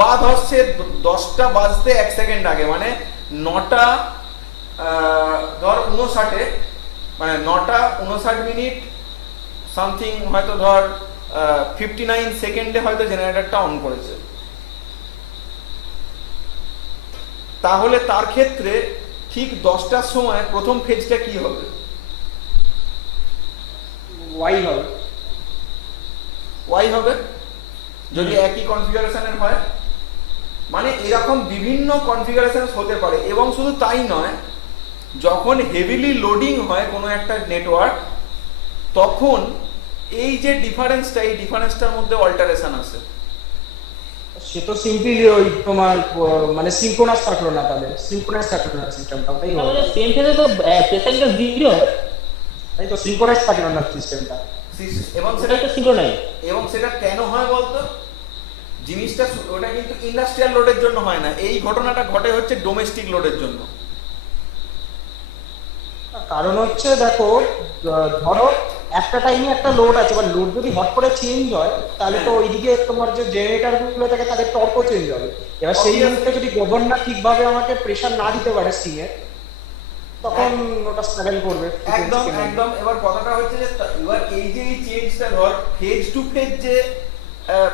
বা ধর সে 10টা বাজতে 1 সেকেন্ড আগে, মানে 9টা ধর 59 মানে 9টা 59 মিনিট সামথিং, হয়তো ধর 59 সেকেন্ডে হয়তো জেনারেটরটা অন করেছে। তাহলে তার ক্ষেত্রে ঠিক 10টার সময় প্রথম ফেজটা কি হবে? ওয়াই হবে। ওয়াই হবে যদি একই কনফিগারেশনের হয়। মানে এরকম বিভিন্ন কনফিগারেশন হতে পারে। এবং শুধু তাই নয়, যখন হেভিলি লোডিং হয় কোনো একটা নেটওয়ার্ক, তখন এই যে ডিফারেন্সটা, এই ডিফারেন্সটার মধ্যে অল্টারেশন আসে। সে তো সিম্পলি ওই তোমার মানে সিনক্রোনাস থাকলো না, তাহলে সিনক্রোনাস থাকলো না সিস্টেমটা, ওটাই হবে। তাহলে সেম ফেজে তো প্রেসারটা 0, তাই তো সিনক্রোনাস থাকলো না সিস্টেমটা। এবং ওটা সেটা একটা সিনক্রোনাইজ। এবং সেটা কেন হয় বলতো? জিনিসটা ওটা কিন্তু ইন্ডাস্ট্রিয়াল লোডের জন্য হয় না, এই ঘটনাটা ঘটে হচ্ছে ডোমেস্টিক লোডের জন্য। কারণ হচ্ছে দেখো, ধরো একটা টাইমে একটা লোড আছে, বা লোড যদি হট করে চেঞ্জ হয়, তাহলে তো ওইদিকে তোমার যে জেনারেটর গুলো থাকে তাদের টর্কও চেঞ্জ হবে। এবার সেই মুহূর্তে যদি গভর্নর ঠিকভাবে আমাকে প্রেসার না দিতে পারে স্টিমের, তখন ওটা স্ট্রাগল করবে। একদম একদম। এবার কথাটা হচ্ছে যে এবার এই যে এই চেঞ্জটা ধর ফেজ টু ফেজ, যে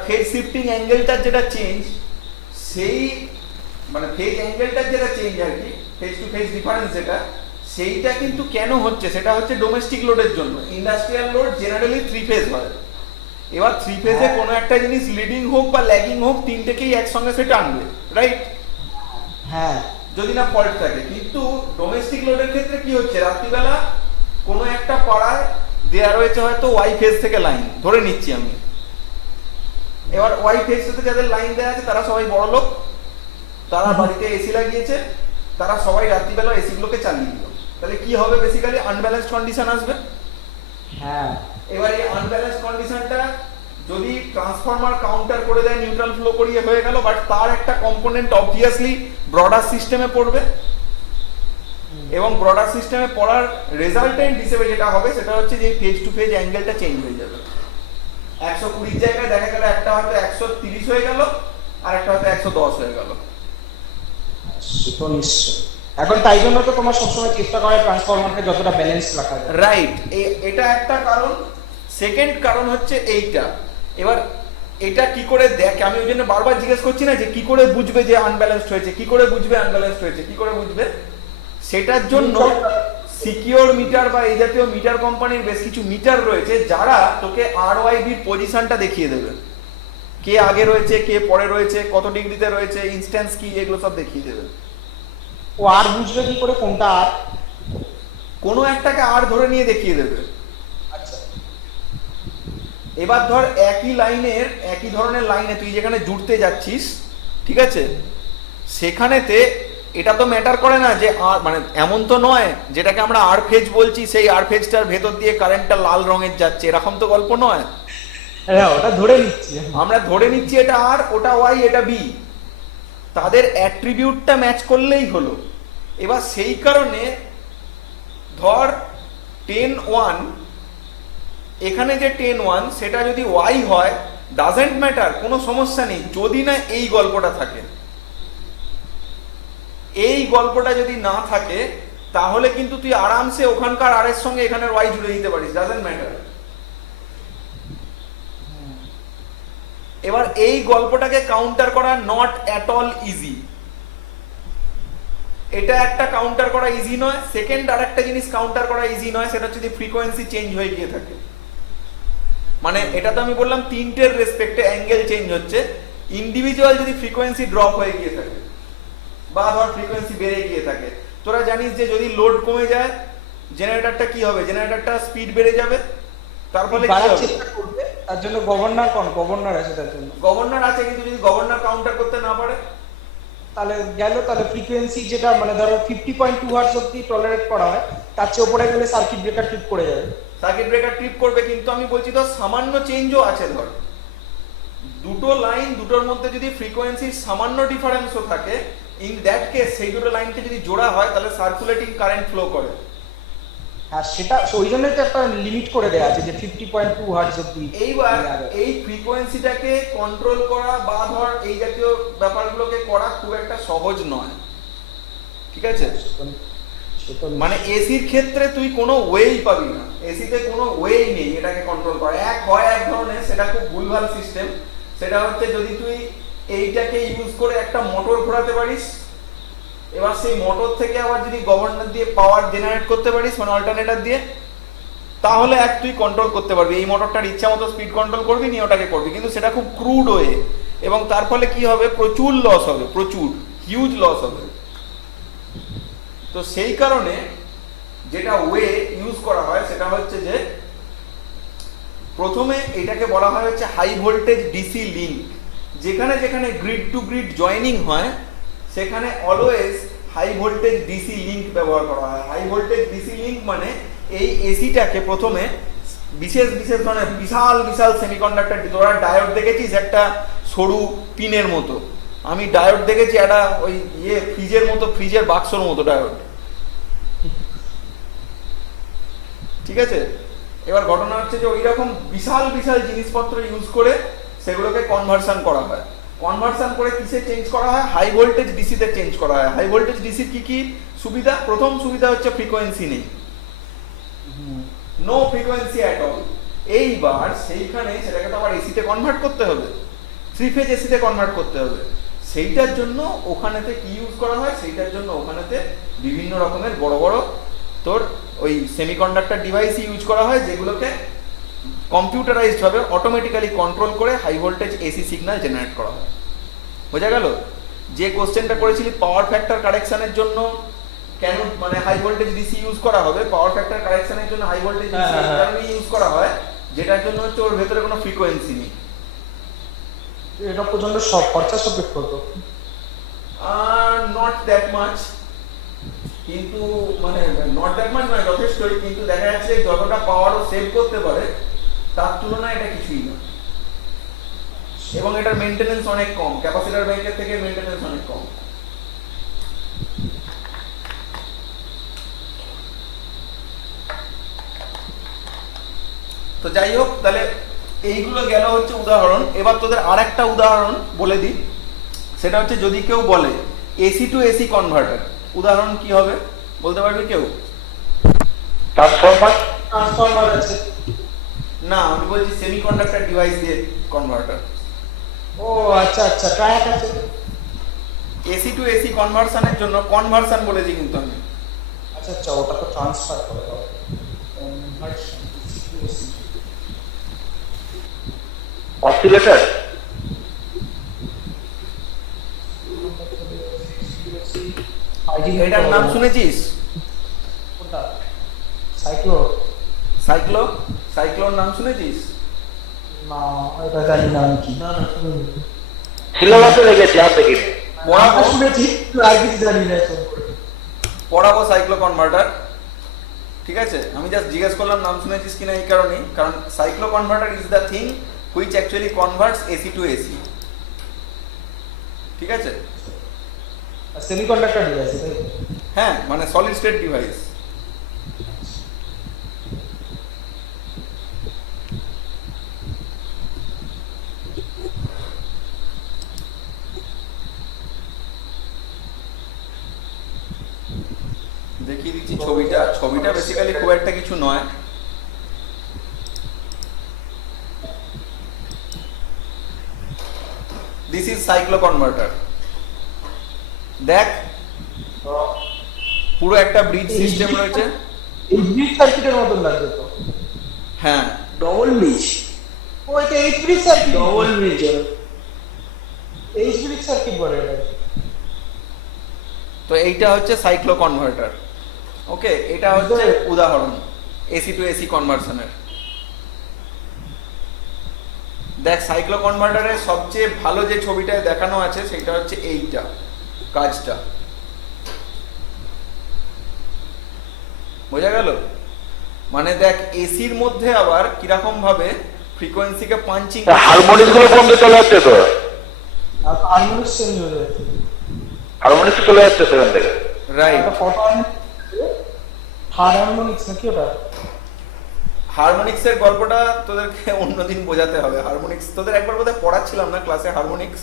ফেজ শিফটিং অ্যাঙ্গেলটার যেটা চেঞ্জ, সেই মানে ফেজ অ্যাঙ্গেলটার যেটা চেঞ্জ আর কি, ফেজ টু ফেজ ডিফারেন্স যেটা, সেইটা কিন্তু কেন হচ্ছে? সেটা হচ্ছে ডোমেস্টিক লোডের জন্য। ইন্ডাস্ট্রিয়াল লোড জেনারেলি 3 ফেজ হয়। এবার 3 ফেজে কোনো একটা জিনিস লিডিং হোক বা ল্যাগিং হোক, তিনটেকেই একসঙ্গে সেটা আনবে, রাইট? হ্যাঁ, যদি না ফল্ট থাকে। কিন্তু ডোমেস্টিক লোডের ক্ষেত্রে কি হচ্ছে, রাত্রিবেলা কোনো একটা পাড়ায় দেয়া রয়েছে হয়তো ওয়াই ফেজ থেকে লাইন, ধরে নিচ্ছি আমি। এবার ওয়াই ফেজ থেকে যাদের লাইন দেওয়া আছে তারা সবাই বড় লোক, তারা বাড়িতে এসি লাগিয়েছে, তারা সবাই রাত্রিবেলা এসি গুলোকে চালিয়ে দিল। তাহলে কি হবে? বেসিক্যালি আনব্যালেন্সড কন্ডিশন আসবে। হ্যাঁ। এবার এই আনব্যালেন্সড কন্ডিশনটা যদি ট্রান্সফরমার কাউন্টার করে দেয়, নিউট্রাল ফ্লো করিয়ে হয়ে গেল, বাট তার একটা কম্পোনেন্ট অবভিয়াসলি ব্রডার সিস্টেমে পড়বে, এবং ব্রডার সিস্টেমে পড়ার রেজাল্টেন্ট হিসেবে যেটা হবে সেটা হচ্ছে যে ফেজ টু ফেজ অ্যাঙ্গেলটা চেঞ্জ হয়ে যাবে। 120 জায়গায় দেখা গেল একটা হয়তো 130 হয়ে গেল, আর একটা হয়তো 110 হয়ে গেল। সেটা নিশ্চয়। এখন তাই জন্য তো তোমার সবসময় চেষ্টা করে ট্রান্সফরমারকে যতটা ব্যালেন্স রাখা যায়। রাইট, এটা একটা কারণ। সেকেন্ড কারণ হচ্ছে এইটা। এবার এটা কি করে দেখে, আমি ওই জন্য বারবার জিজ্ঞেস করছি না যে কি করে বুঝবে যে আনব্যালেন্সড হয়েছে, কি করে বুঝবে আনব্যালেন্সড হয়েছে, কি করে বুঝবে? সেটার জন্য সিকিউর মিটার বা এই জাতীয় মিটার কোম্পানির বেশ কিছু মিটার রয়েছে, যারা তোকে আরওআইবির পজিশনটা দেখিয়ে দেবে, কে আগে রয়েছে, কে পরে রয়েছে, কত ডিগ্রিতে রয়েছে, ইনস্ট্যান্স কি, এগুলো সব দেখিয়ে দেবে। ও আর বুঝবে কি করে কোনটা আর? কোনো একটাকে আর ধরে নিয়ে দেখিয়ে দেবে। আচ্ছা। এবার ধর একই লাইনের, একই ধরনের লাইনে তুই যেখানে জুড়তে যাচ্ছিস, ঠিক আছে, সেখানেতে এটা তো ম্যাটার করে না যে আর, মানে এমন তো নয় যেটাকে আমরা আর ফেজ বলছি সেই আর ফেজটার ভেতর দিয়ে কারেন্টটা লাল রঙের যাচ্ছে, এরকম তো গল্প নয়। হ্যাঁ, ওটা ধরে নিচ্ছি আমরা ধরে নিচ্ছি এটা আর, ওটা ওয়াই, এটা বি, তাদের অ্যাট্রিবিউটটা ম্যাচ করলেই হলো। এবার সেই কারণে ধর 10-1, এখানে যে 10-1 সেটা যদি ওয়াই হয়, ডাজেন্ট ম্যাটার, কোনো সমস্যা নেই, যদি না এই গল্পটা থাকে। এই গল্পটা যদি না থাকে তাহলে কিন্তু তুই আরামসে ওখানকার আর এর সঙ্গে এখানের ওয়াই জুড়ে দিতে পারিস, ডাজেন্ট ম্যাটার। এবার এই গল্পটাকে কাউন্টার করা নট অ্যাট অল ইজি। এটা একটা কাউন্টার করা ইজি নয়। সেকেন্ড আর একটা জিনিস কাউন্টার করা ইজি নয়, সেটা হচ্ছে যে ফ্রিকোয়েন্সি চেঞ্জ হয়ে গিয়ে থাকে। মানে এটা তো আমি বললাম তিনটের রেসপেক্টে অ্যাঙ্গেল চেঞ্জ হচ্ছে, ইন্ডিভিজুয়াল যদি ফ্রিকোয়েন্সি ড্রপ হয়ে গিয়ে থাকে বা ধর ফ্রিকোয়েন্সি বেড়ে গিয়ে থাকে, তোরা জানিস যে যদি লোড কমে যায় জেনারেটরটা কি হবে, জেনারেটরটা স্পিড বেড়ে যাবে, তার ফলে কি হবে? চেষ্টা করবে, তার জন্য গভর্নর আছে তার জন্য। গভর্নর আছে, কিন্তু যদি গভর্নর কাউন্টার করতে না পারে তাহলে গেল, তাহলে ফ্রিকোয়েন্সি যেটা মানে ধরো 50.2 হার্টজ অবধি টলারেট করা হয়, তার চেয়ে উপরে গেলে সার্কিট ব্রেকার ট্রিপ করে যাবে। সার্কিট ব্রেকার ট্রিপ করবে, কিন্তু আমি বলছি তো সামান্য চেঞ্জও আছে। ধর দুটো লাইন, দুটোর মধ্যে যদি ফ্রিকোয়েন্সির সামান্য ডিফারেন্সও থাকে, ইন দ্যাট কেস সেই দুটো লাইনকে যদি জোড়া হয় তাহলে সার্কুলেটিং কারেন্ট ফ্লো করে। আর সেটা ওই জন্যই তো একটা লিমিট করে দেওয়া আছে যে 50.2 হার্টজ অব্দি। এইবার এই ফ্রিকোয়েন্সিটাকে কন্ট্রোল করা বা ধর এই জাতীয় ব্যাপারগুলোকে করা খুব একটা সহজ নয়, ঠিক আছে? মানে এসির ক্ষেত্রে তুই কোনো ওয়েই পাবি না, এসিতে কোনো ওয়েই নেই এটাকে কন্ট্রোল করা। এক ধরনের, সেটা খুব ভুলভাল সিস্টেম, সেটা হচ্ছে যদি তুই এইটাকে ইউজ করে একটা মোটর ঘোরাতে পারিস, এবার সেই মোটর থেকে আবার যদি গভর্নর দিয়ে পাওয়ার জেনারেট করতে পারিস, মানে অল্টারনেটর দিয়ে, তাহলে তুই কন্ট্রোল করতে পারবি। এই মোটরটার ইচ্ছা মতো স্পিড কন্ট্রোল করবি, নিয়ে ওটাকে করবি, কিন্তু সেটা খুব ক্রুড ওয়ে, এবং তার ফলে কি হবে, প্রচুর লস হবে, প্রচুর হিউজ লস হবে। তো সেই কারণে যেটা ওয়ে ইউজ করা হয় সেটা হচ্ছে যে প্রথমে এটাকে বলা হয় হচ্ছে হাই ভোল্টেজ ডিসি লিঙ্ক। যেখানে যেখানে গ্রিড টু গ্রিড জয়েনিং হয় সেখানে always high voltage DC link ব্যবহার করা হয়। হাই ভোল্টেজ ডিসি লিঙ্ক মানে এই এসিটাকে প্রথমে বিশেষ বিশেষ ধরনের বিশাল বিশাল সেমিকন্ডাক্টর, তোরা ডায়োড দেখেছিস একটা সরু পিনের মতো, আমি ডায়োড দেখেছি একটা ওই ফ্রিজের মতো, ফ্রিজের বাক্সর মতো ডায়োড, ঠিক আছে? এবার ঘটনা হচ্ছে যে ওই রকম বিশাল বিশাল জিনিসপত্র ইউজ করে সেগুলোকে কনভার্সন করা হয়। কনভার্সন করে কিসে চেঞ্জ করা হয়? হাই ভোল্টেজ ডিসিতে চেঞ্জ করা হয়। হাই ভোল্টেজ ডিসির কি কি সুবিধা? প্রথম সুবিধা হচ্ছে ফ্রিকোয়েন্সি নেই, নো ফ্রিকোয়েন্সি অ্যাট অল। এইবার সেইখানে সেটাকে তো আবার এসিতে কনভার্ট করতে হবে, থ্রি ফেজ এসিতে কনভার্ট করতে হবে। সেইটার জন্য ওখানেতে কি ইউজ করা হয়? সেইটার জন্য ওখানেতে বিভিন্ন রকমের বড় বড় তোর ওই সেমিকন্ডাক্টর ডিভাইস ইউজ করা হয়, যেগুলোকে কম্পিউটারাইজড ভাবে অটোমেটিক্যালি কন্ট্রোল করে high voltage AC signal generate করা হয়। বোঝা গেল? যে কোশ্চেনটা করেছিলি পাওয়ার ফ্যাক্টর কারেকশনের জন্য কেন মানে হাই ভোল্টেজ ডিসি ইউজ করা হবে, পাওয়ার ফ্যাক্টর কারেকশনের জন্য হাই ভোল্টেজ ডিসি এই কারণে ইউজ করা হয় যেটার জন্য হচ্ছে ওর ভেতরে কোনো ফ্রিকোয়েন্সি নেই। এটা পর্যন্ত সব খরচা সাপেক্ষ হতো, নট দ্যাট মাচ, কিন্তু মানে নট দ্যাট মাচ মানে যথেষ্টই, কিন্তু দেখা যাচ্ছে যতটা পাওয়ারও সেভ করতে পারে তার তুলনায় এটা কিছুই না, এবং এটার মেইনটেনেন্স অনেক কম, ক্যাপাসিটর ব্যাংকের থেকে মেইনটেনেন্স অনেক কম। তো যাই হোক, তাহলে এইগুলো গেল হচ্ছে উদাহরণ। এবার তোদের আরেকটা উদাহরণ বলে দিই, সেটা হচ্ছে যদি কেউ বলে এসি টু এসি কনভার্টার, উদাহরণ কি হবে বলতে পারবি কেউ? ট্রান্সফরমার আছে না, আমি বলছি সেমিকন্ডাক্টর ডিভাইস দিয়ে কনভার্টার। ও আচ্ছা আচ্ছা, ট্রায়াক আছে। এসি টু এসি কনভার্সনের জন্য কনভার্সন বলেছি কিন্তু আমি। আচ্ছা আচ্ছা, ওটা তো ট্রান্সফার করে দাও, কনভার্সন অসিলেটর, এটার নাম শুনেছিস? কোনটা? সাইক্লো? সাইক্লোর নাম শুনেছিস? না, এটা জানি না আমি কি। সিলেবাসে দেখেছি, আর দেখিনি। পড়াবো শুনেছি, আর কিছু জানি না এখন। পড়াবো সাইক্লো কনভার্টার, ঠিক আছে? আমি জাস্ট জিজ্ঞেস করলাম নাম শুনেছিস কিনা এই কারণেই, কারণ cycloconverter is the thing which actually converts AC to AC, ঠিক আছে? সেমিকন্ডাক্টর ডিভাইস, তাই? হ্যাঁ, মানে সলিড স্টেট ডিভাইস। দেখিয়ে দিচ্ছি ছবিটা। ছবিটা বেসিক্যালি খুব একটা কিছু নয়, দিস ইজ সাইক্লো কনভার্টার। দেখ, পুরো একটা ব্রিজ সিস্টেম রয়েছে। এই ব্রিজ সার্কিটের মতন লাগছে তো। হ্যাঁ, ডবল ব্রিজ, ও এটা H bridge circuit, double bridge. H bridge circuit বলে এটা। তো এইটা হচ্ছে সাইক্লো কনভার্টার। ওকে, এটা হচ্ছে উদাহরণ এসি টু এসি কনভার্সনের। দেখ, সাইক্লো কনভার্টারের সবচেয়ে ভালো যে ছবিটায় দেখানো আছে সেটা হচ্ছে এইটা কাজটা, বোঝা গেল? মানে দেখ, এসির মধ্যে আবার কিরকম ভাবে ফ্রিকোয়েন্সিকে পাঞ্চিং হারমোনিক্স গুলো বন্ধ চলে যাচ্ছে তো, আর হারমোনিক্স চেঞ্জ হয়ে যাচ্ছে। হারমোনিক্স চলে যাচ্ছে সেখান থেকে। রাইট। একটা ফটো হারমোনিক্স নাকি ওটা? হারমোনিক্সের গল্পটা তোদেরকে অন্যদিন বোঝাতে হবে। হারমোনিক্স তোদের একবার বোধহয় পড়াচ্ছিলাম না ক্লাসে হারমোনিক্স।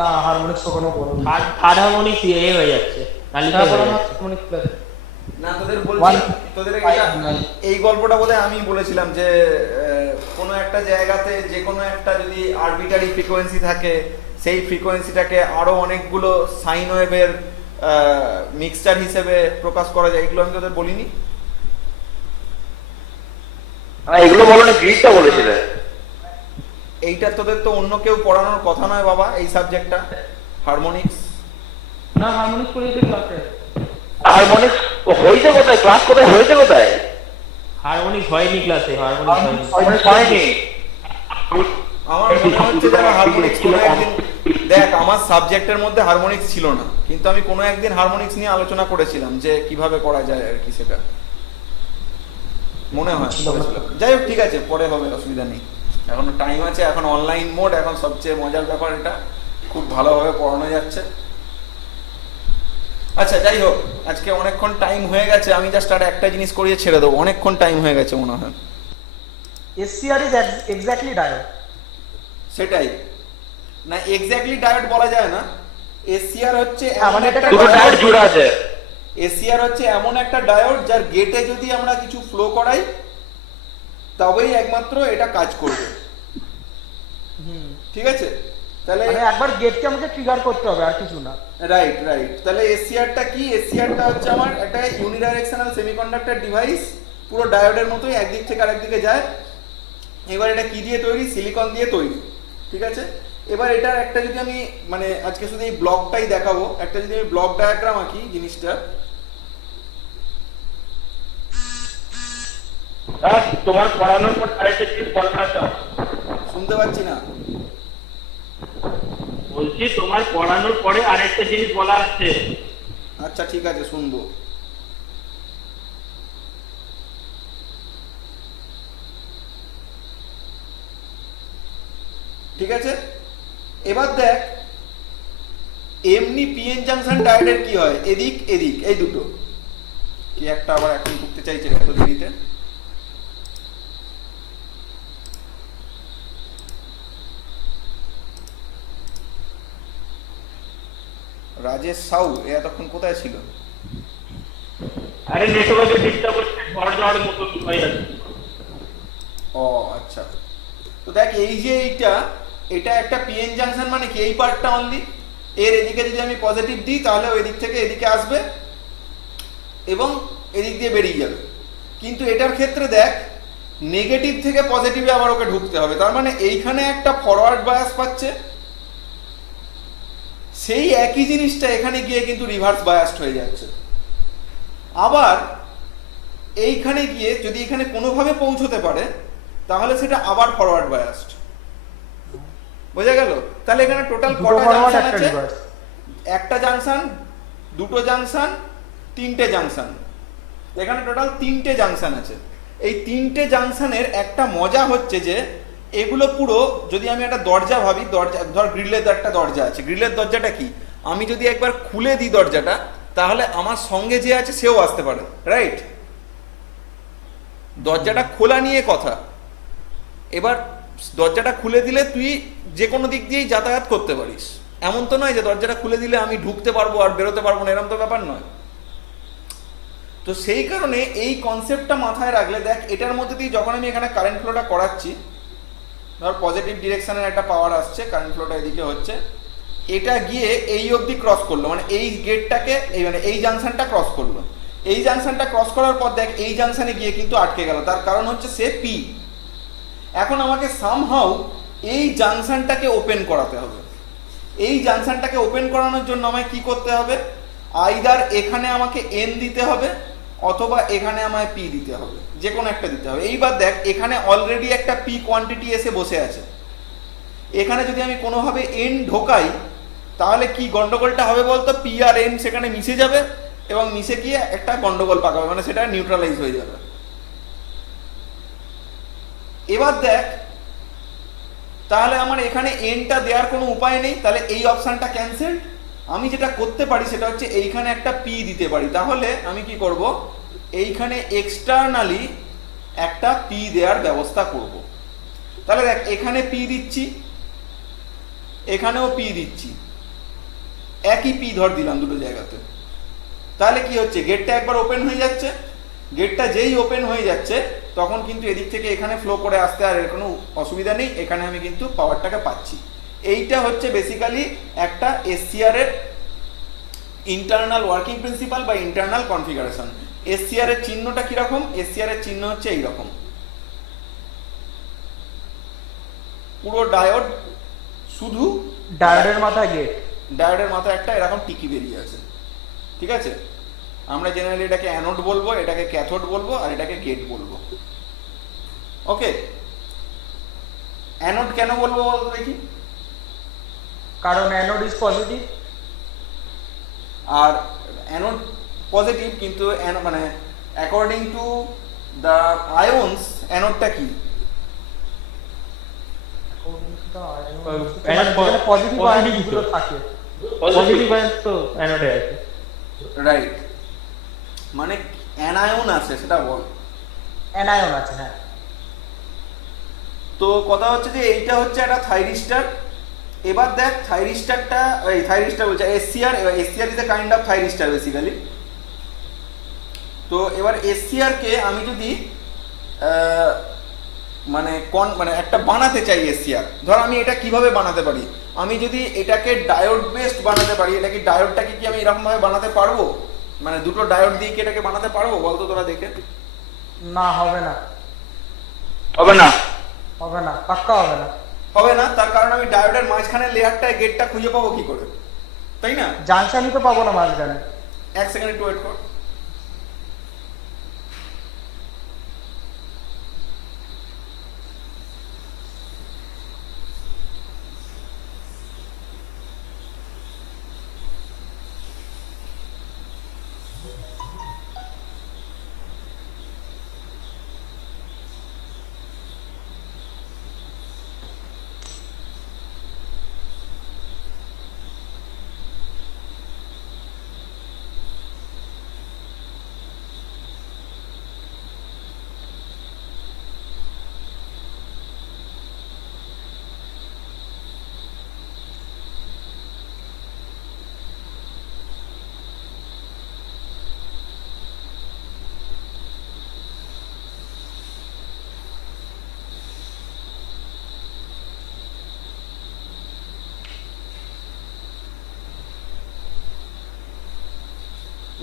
না, হারমোনিক্স কখনো বলো না। থার্ড হারমোনিক হয়ে যাচ্ছে, নালিকা হয়ে যাচ্ছে। হারমোনিক্স ক্লাস না তোদের বলছি, তোদের এই গল্পটা বোধহয় আমি বলেছিলাম যে কোনো একটা জায়গাতে যে কোনো একটা যদি আরবিটারি ফ্রিকোয়েন্সি থাকে, সেই ফ্রিকোয়েন্সিটাকে আরো অনেকগুলো সাইন ওয়েভের মিক্সচার হিসেবে প্রকাশ করা যায়। এগুলো আমি তোদের বলিনি? এগুলো বলো না, গ্রিকটা বলেছিলে। এইটা তোদের তো অন্য কেউ পড়ানোর কথা নয় বাবা, এই সাবজেক্টটা হারমোনিক্স। না, হারমোনিক্স পড়িয়েছে ক্লাসে। হারমোনিক্স হয়েছে কোথায়, ক্লাস কোথায় হয়েছে কোথায়? হারমোনিক হয়নি ক্লাসে, হারমোনিক হারমোনিক্স হয়নি। আমার মনে হচ্ছে যেন হারমোনিক্স কোনো একদিন, দেখ আমার সাবজেক্টের মধ্যে হারমোনিক্স ছিল না, কিন্তু আমি কোনো একদিন হারমোনিক্স নিয়ে আলোচনা করেছিলাম যে কিভাবে করা যায় আর কি, সেটা মনে হয় করেছিলাম। যাই হোক ঠিক আছে, পরে হবে, অসুবিধা নেই, এখনো টাইম আছে, এখন অনলাইন মোড, এখন সবচেয়ে মজার ব্যাপার এটা, খুব ভালোভাবে পড়ানো যাচ্ছে। আচ্ছা যাই হোক, আজকে অনেকক্ষণ টাইম হয়ে গেছে, আমি জাস্ট আর একটা জিনিস করিয়ে ছেড়ে দেবো, অনেকক্ষণ টাইম হয়ে গেছে মনে হয়। SCR is exactly diode. সেটাই না, এক্স্যাক্টলি ডায়োড বলা যায় না। এসসিআর হচ্ছে মানে এটা দুটো ডায়োড জুড়ে আছে। এসসিআর হচ্ছে এমন একটা ডায়োড যার গেটে যদি আমরা কিছু ফ্লো করাই তবেই একমাত্র এটা কাজ করবে। ঠিক আছে, তাহলে মানে একবার গেটকে আমাকে ট্রিগার করতে হবে, আর কিছু না। Right right. তাহলে এসসিআরটা কি? এসসিআরটা হচ্ছে আমার একটা ইউনিডাইরেকশনাল সেমিকন্ডাক্টর ডিভাইস, পুরো ডায়োডের মতোই একদিক থেকে আরেকদিকে যায়। এবার এটা কি দিয়ে তৈরি? সিলিকন দিয়ে তৈরি। ঠিক আছে, এবার এটার একটা যদি আমি মানে আজকে শুধু এই ব্লকটাই দেখাবো, একটা যদি আমি ব্লক ডায়াগ্রাম আঁকি জিনিসটা। তোমার পড়ানোর পর আরেকটা জিনিস বলার আছে। শুনতে পাচ্ছি না। বলছি তোমার পড়ানোর পরে আরেকটা জিনিস বলার আছে। আচ্ছা ঠিক আছে, শুনবো। ঠিক আছে, এবার দেখ এমনি পিএন জাংশন ডায়োডের কি হয়, এদিক এদিক এই দুটো, কি একটা আবার এখন ঢুকতে চাইছে এত দেরিতে। রাজেশ সাউ এতক্ষণ কোথায় ছিল? আরে নেটওয়ার্কে ডিস্টার্ব হচ্ছে, ঝড় ঝড় মতো হয়ে যাচ্ছে। ও আচ্ছা, তো দেখ এই যে এটা একটা পিএন জাংশন, মানে কি এই পার্টটা অনলি, এর এদিকে যদি আমি পজিটিভ দিই তাহলে ওই দিক থেকে এদিকে আসবে এবং এদিক দিয়ে বেরিয়ে যাবে। কিন্তু এটার ক্ষেত্রে দেখ নেগেটিভ থেকে পজিটিভে আবার ওকে ঢুকতে হবে, তার মানে এইখানে একটা ফরওয়ার্ড বায়াস পাচ্ছে, সেই একই জিনিসটা এখানে গিয়ে কিন্তু রিভার্স বায়াসড হয়ে যাচ্ছে। আবার এইখানে গিয়ে যদি এখানে কোনোভাবে পৌঁছতে পারে তাহলে সেটা আবার ফরওয়ার্ড বায়াসড। বোঝা গেল? তাহলে এখানে টোটাল কটা জাংশন আছে? একটা জাংশন, দুটো জাংশন, তিনটে জাংশন, এখানে টোটাল তিনটে জাংশন আছে। এই তিনটে জাংশনের একটা মজা হচ্ছে যে এগুলো পুরো, যদি আমি একটা দরজা ভাবি, দরজা ধর গ্রিলের একটা দরজা আছে, গ্রিলের দরজাটা কি, আমি যদি একবার খুলে দিই দরজাটা তাহলে আমার সঙ্গে যে আছে সেও আসতে পারে, রাইট? দরজাটা খোলা নিয়ে কথা। এবার দরজাটা খুলে দিলে তুই যে কোনো দিক দিয়েই যাতায়াত করতে পারিস, এমন তো নয় যে দরজাটা খুলে দিলে আমি ঢুকতে পারবো আর বেরোতে পারবো না, এরকম তো ব্যাপার নয়। তো সেই কারণে এই কনসেপ্টটা মাথায় রাখলে দেখ এটার মধ্যে দিয়ে যখন আমি এখানে কারেন্ট ফ্লোটা করাচ্ছি, ধর পজিটিভ ডিরেকশনের একটা পাওয়ার আসছে, কারেন্ট ফ্লোটা এদিকে হচ্ছে, এটা গিয়ে এই অবধি ক্রস করলো, মানে এই গেটটাকে মানে এই জাংশনটা ক্রস করলো। এই জাংশনটা ক্রস করার পর দেখ এই জাংশনে গিয়ে কিন্তু আটকে গেল, তার কারণ হচ্ছে সে পি। এখন আমাকে সামহাউ এই জাংশনটাকে ওপেন করাতে হবে। এই জাংশনটাকে ওপেন করানোর জন্য আমায় কি করতে হবে? আইদার এখানে আমাকে এন দিতে হবে অথবা এখানে আমায় পি দিতে হবে, যে কোনো একটা দিতে হবে। এইবার দেখ এখানে অলরেডি একটা পি কোয়ান্টিটি এসে বসে আছে, এখানে যদি আমি কোনোভাবে এন ঢোকাই তাহলে কি গন্ডগোলটা হবে বলতো? পি আর এন সেখানে মিশে যাবে এবং মিশে গিয়ে একটা গন্ডগোল পাকাবে, মানে সেটা নিউট্রালাইজ হয়ে যাবে। এবার দেখ, তাহলে আমার এখানে এনটা দেওয়ার কোনো উপায় নেই, তাহলে এই অপশনটা ক্যান্সেল। আমি যেটা করতে পারি সেটা হচ্ছে এইখানে একটা পি দিতে পারি। তাহলে আমি কি করব, এইখানে এক্সটার্নালি একটা পি দেওয়ার ব্যবস্থা করব। তাহলে দেখ, এখানে পি দিচ্ছি, এখানেও পি দিচ্ছি, একই পি ধর দিলাম দুটো জায়গাতে। তাহলে কি হচ্ছে, গেটটা একবার ওপেন হয়ে যাচ্ছে, গেটটা যেই ওপেন হয়ে যাচ্ছে তখন কিন্তু এদিক থেকে এখানে ফ্লো করে আসতে আর এর কোনো অসুবিধা নেই, এখানে আমি কিন্তু পাওয়ারটাকে পাচ্ছি। এইটা হচ্ছে বেসিক্যালি একটা এসসিআর এর ইন্টারনাল ওয়ার্কিং প্রিন্সিপাল বা ইন্টারনাল কনফিগারেশন। এসসিআর এর চিহ্নটা কিরকম, এসসিআর এর চিহ্ন হচ্ছে এইরকম, পুরো ডায়োড, শুধু ডায়োডের মাথায় গেট, ডায়োডের মাথায় একটা এরকম টিকি বেরিয়ে আছে। ঠিক আছে, আমরা জেনারেলি এটাকে অ্যানোড বলবো, এটাকে ক্যাথোড বলবো, আর এটাকে গেট বলবো। ওকে, অ্যানোড কেন বলবো বলতো দেখি? কারণ অ্যানোড ইজ পজিটিভ। আর অ্যানোড পজিটিভ, কিন্তু মানে অ্যাকর্ডিং টু দ্য আয়ন্স অ্যানোডটা কি? পজিটিভ আয়ন গুলো থাকে। পজিটিভ আয়ন তো অ্যানোডে আছে। রাইট, মানে অ্যানায়ন আছে সেটা বল। অ্যানায়ন আছে, হ্যাঁ। তো কথা হচ্ছে যে এইটা হচ্ছে একটা থাইরিস্টার। এবার দেখ, থাইরিস্টারটা, এই থাইরিস্টার বলছে এসসিআর, এবার SCR is a kind of thyristor basically. তো এবার এসসিআর কে আমি যদি মানে একটা বানাতে চাই এসসিআর, ধর আমি এটা কিভাবে বানাতে পারি, আমি যদি এটাকে ডায়োড বেসড বানাতে পারি, এটা কি ডায়োডটাকে কি আমি এরকম ভাবে বানাতে পারবো, মানে দুটো ডায়োড দিয়ে কি এটাকে বানাতে পারবো বলতো তোরা দেখে? না, হবে না, হবে না। হবে না, পাক্কা হবে না। হবে না, তার কারণ আমি ডায়োডের মাঝখানে লেয়ারটায় গেটটা খুঁজে পাবো কি করে, তাই না? জাংশনই তো পাবো না মাঝখানে। এক সেকেন্ড একটু ওয়েট কর।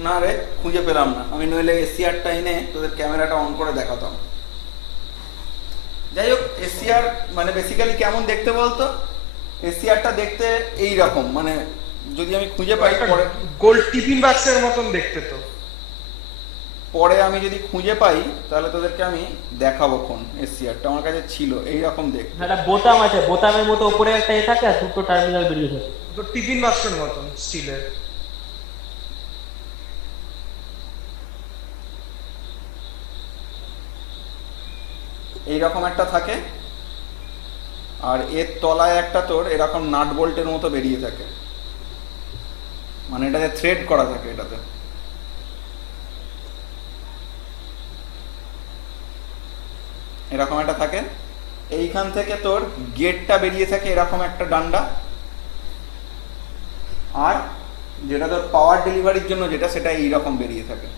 না রে, খুঁজে পেলাম না আমি, নইলে এসসিআরটা এনে তোদের ক্যামেরাটা অন করে দেখাতাম। যাই হোক, এসসিআর মানে বেসিক্যালি কেমন দেখতে বলতো? এসসিআরটা দেখতে এই রকম, মানে যদি আমি খুঁজে পাই পরে, গোল টিফিন বাক্সের মতন দেখতে তো। পরে আমি যদি খুঁজে পাই তাহলে তোদেরকে আমি দেখাবো। কোন এসসিআরটা আমার কাছে ছিল এই রকম দেখতে। একটা বোতাম আছে, বোতামের মতো উপরে একটা এ থাকে আর দুটো টার্মিনাল বেরিয়ে থাকে। তো টিফিন বাক্সের মতন স্টিলের। এইরকম একটা থাকে, আর এর তলায় একটা তোর এরকম নাট বোল্টের মতো বেরিয়ে থাকে, মানে এটাতে থ্রেড করা থাকে, এটাতে এরকম একটা থাকে। এইখান থেকে তোর গেটটা বেরিয়ে থাকে এরকম একটা ডান্ডা, আর যেটা তোর পাওয়ার ডেলিভারির জন্য যেটা, সেটা এইরকম বেরিয়ে থাকে।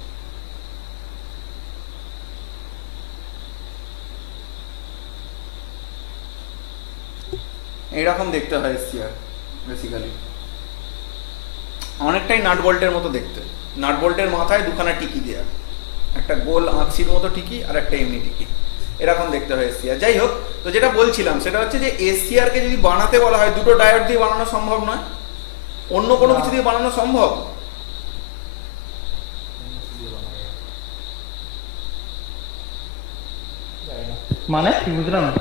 এইরকম দেখতে হয় এসসিআর বেসিক্যালি, অনেকটাই নাট বোল্টের মতো দেখতে। নাট বোল্টের মাথায় দুখানা টিকি দেয়া, একটা গোল আঁচির মতো টিকি আর একটা এমনি টিকি, এরকম দেখতে হয় এসসিআর। যাই হোক, তো যেটা বলছিলাম সেটা হচ্ছে যে এসসিআর কে যদি বানাতে বলা হয়, দুটো ডায়োড দিয়ে বানানো সম্ভব নয়, অন্য কোনো কিছু দিয়ে বানানো সম্ভব? মানে কি বুঝলাম না।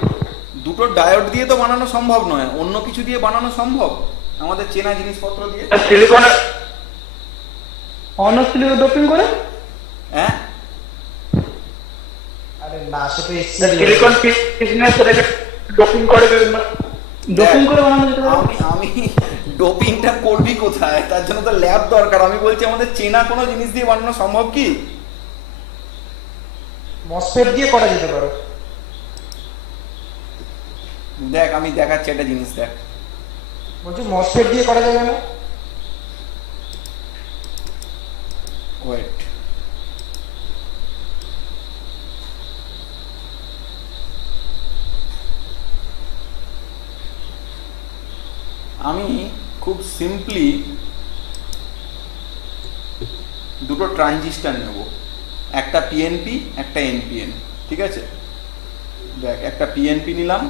দুটো ডায়োড দিয়ে তো বানানো সম্ভব নয়, অন্য কিছু দিয়ে বানানো সম্ভব আমাদের চেনা জিনিসপত্র দিয়ে। সিলিকনের অনস্টিলিও ডোপিং করে? হ্যাঁ, আরে না সেটা এসি সিলিকন ফিটনেস এটাকে ডোপিং করে বিভিন্ন। ডোপিং করে বানানো যেতে পারে। আমি ডোপিংটা করবি কোথায়? তার জন্য তো ল্যাব দরকার। আমি বলছি আমাদের চেনা কোনো জিনিস দিয়ে বানানো সম্ভব কি? মসফেট দিয়ে করা যেতে পারে। দেখ আমি দেখাচ্ছি একটা জিনিস, দেখ বলছি মসফেট দিয়ে করা যাবে না? ওয়েট, আমি খুব সিম্পলি দুটো ট্রানজিস্টার নেব, একটা পিএনপি একটা এনপিএন, ঠিক আছে? দেখ একটা পিএনপি নিলাম,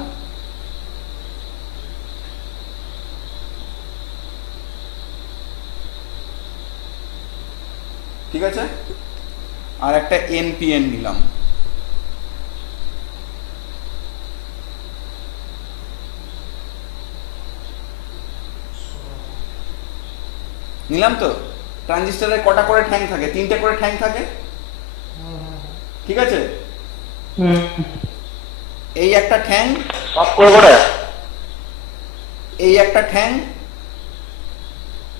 ঠিক আছে, আর একটা এনপিএন নিলাম। নিলাম তো। ট্রানজিস্টরের কটা করে ঠ্যাং থাকে? 3টে করে ঠ্যাং থাকে, ঠিক আছে? এই একটা ঠ্যাং, অফ করে এই একটা ঠ্যাং,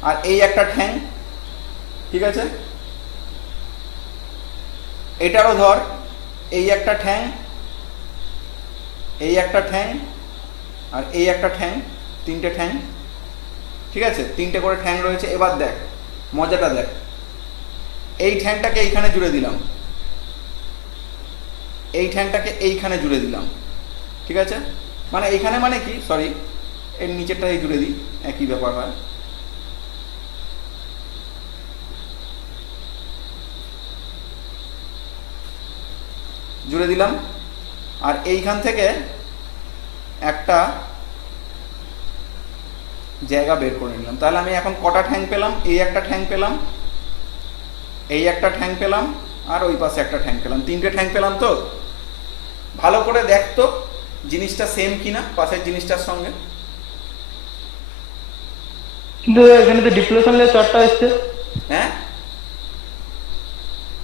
আর এই একটা ঠ্যাং, ঠিক আছে? এটারও ধর, এই একটা ঠ্যাং, এই একটা ঠ্যাং, আর এই একটা ঠ্যাং, 3টে ঠ্যাং, ঠিক আছে? 3টে করে ঠ্যাং রয়েছে। এবার দেখ মজাটা, দেখ এই ঠ্যাংটাকে এইখানে জুড়ে দিলাম, এই ঠ্যাংটাকে এইখানে জুড়ে দিলাম, ঠিক আছে? মানে এইখানে মানে কি, সরি এর নিচেরটাই জুড়ে দিই, একই ব্যাপার হয়। জুড়ে দিলাম, আর এইখান থেকে একটা জায়গা বের করে নিলাম। তাহলে আমি এখন কটা ঠ্যাং পেলাম? এই একটা ঠ্যাং পেলাম, এই একটা ঠ্যাং পেলাম, আর ওই পাশে একটা ঠ্যাং পেলাম। 3টে ঠ্যাং পেলাম তো? ভালো করে দেখ তো জিনিসটা সেম কিনা পাশের জিনিসটার সঙ্গে। কিন্তু এখানে তো ডিপ্লেশন লেয়ার 4টা আসছে। হ্যাঁ,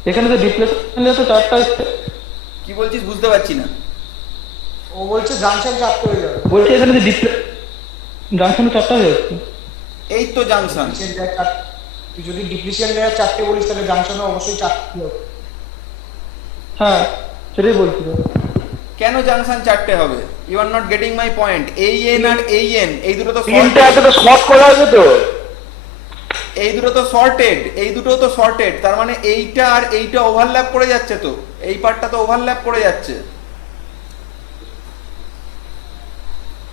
এখানে তো ডিপ্লেশন লেয়ার তো 4টা আসছে। কি বলছিস বুঝতে পারছি না। ও বলছে জাংশন চাপতে হয়ে যাবে। বলছি এখানে তো জাংশন 4টা হয়ে যাচ্ছে। এই তো জাংশন। তুই যদি ডিপ্লিশন লেয়ার 4টে বলিস তাহলে জাংশনে অবশ্যই 4টে হবে। হ্যাঁ সেটাই বলছি তো। কেন জাংশন 4টে হবে? You are not getting my point. এই এন আর এই এন, এই দুটো তো তিনটা এতটা শর্ট করা আছে তো। এই দুটো তো সর্টেড, এই দুটো তো সর্টেড, তার মানে এইটা আর এইটা ওভারল্যাপ করে যাচ্ছে, তো এই পার্টটা তো ওভারল্যাপ করে যাচ্ছে,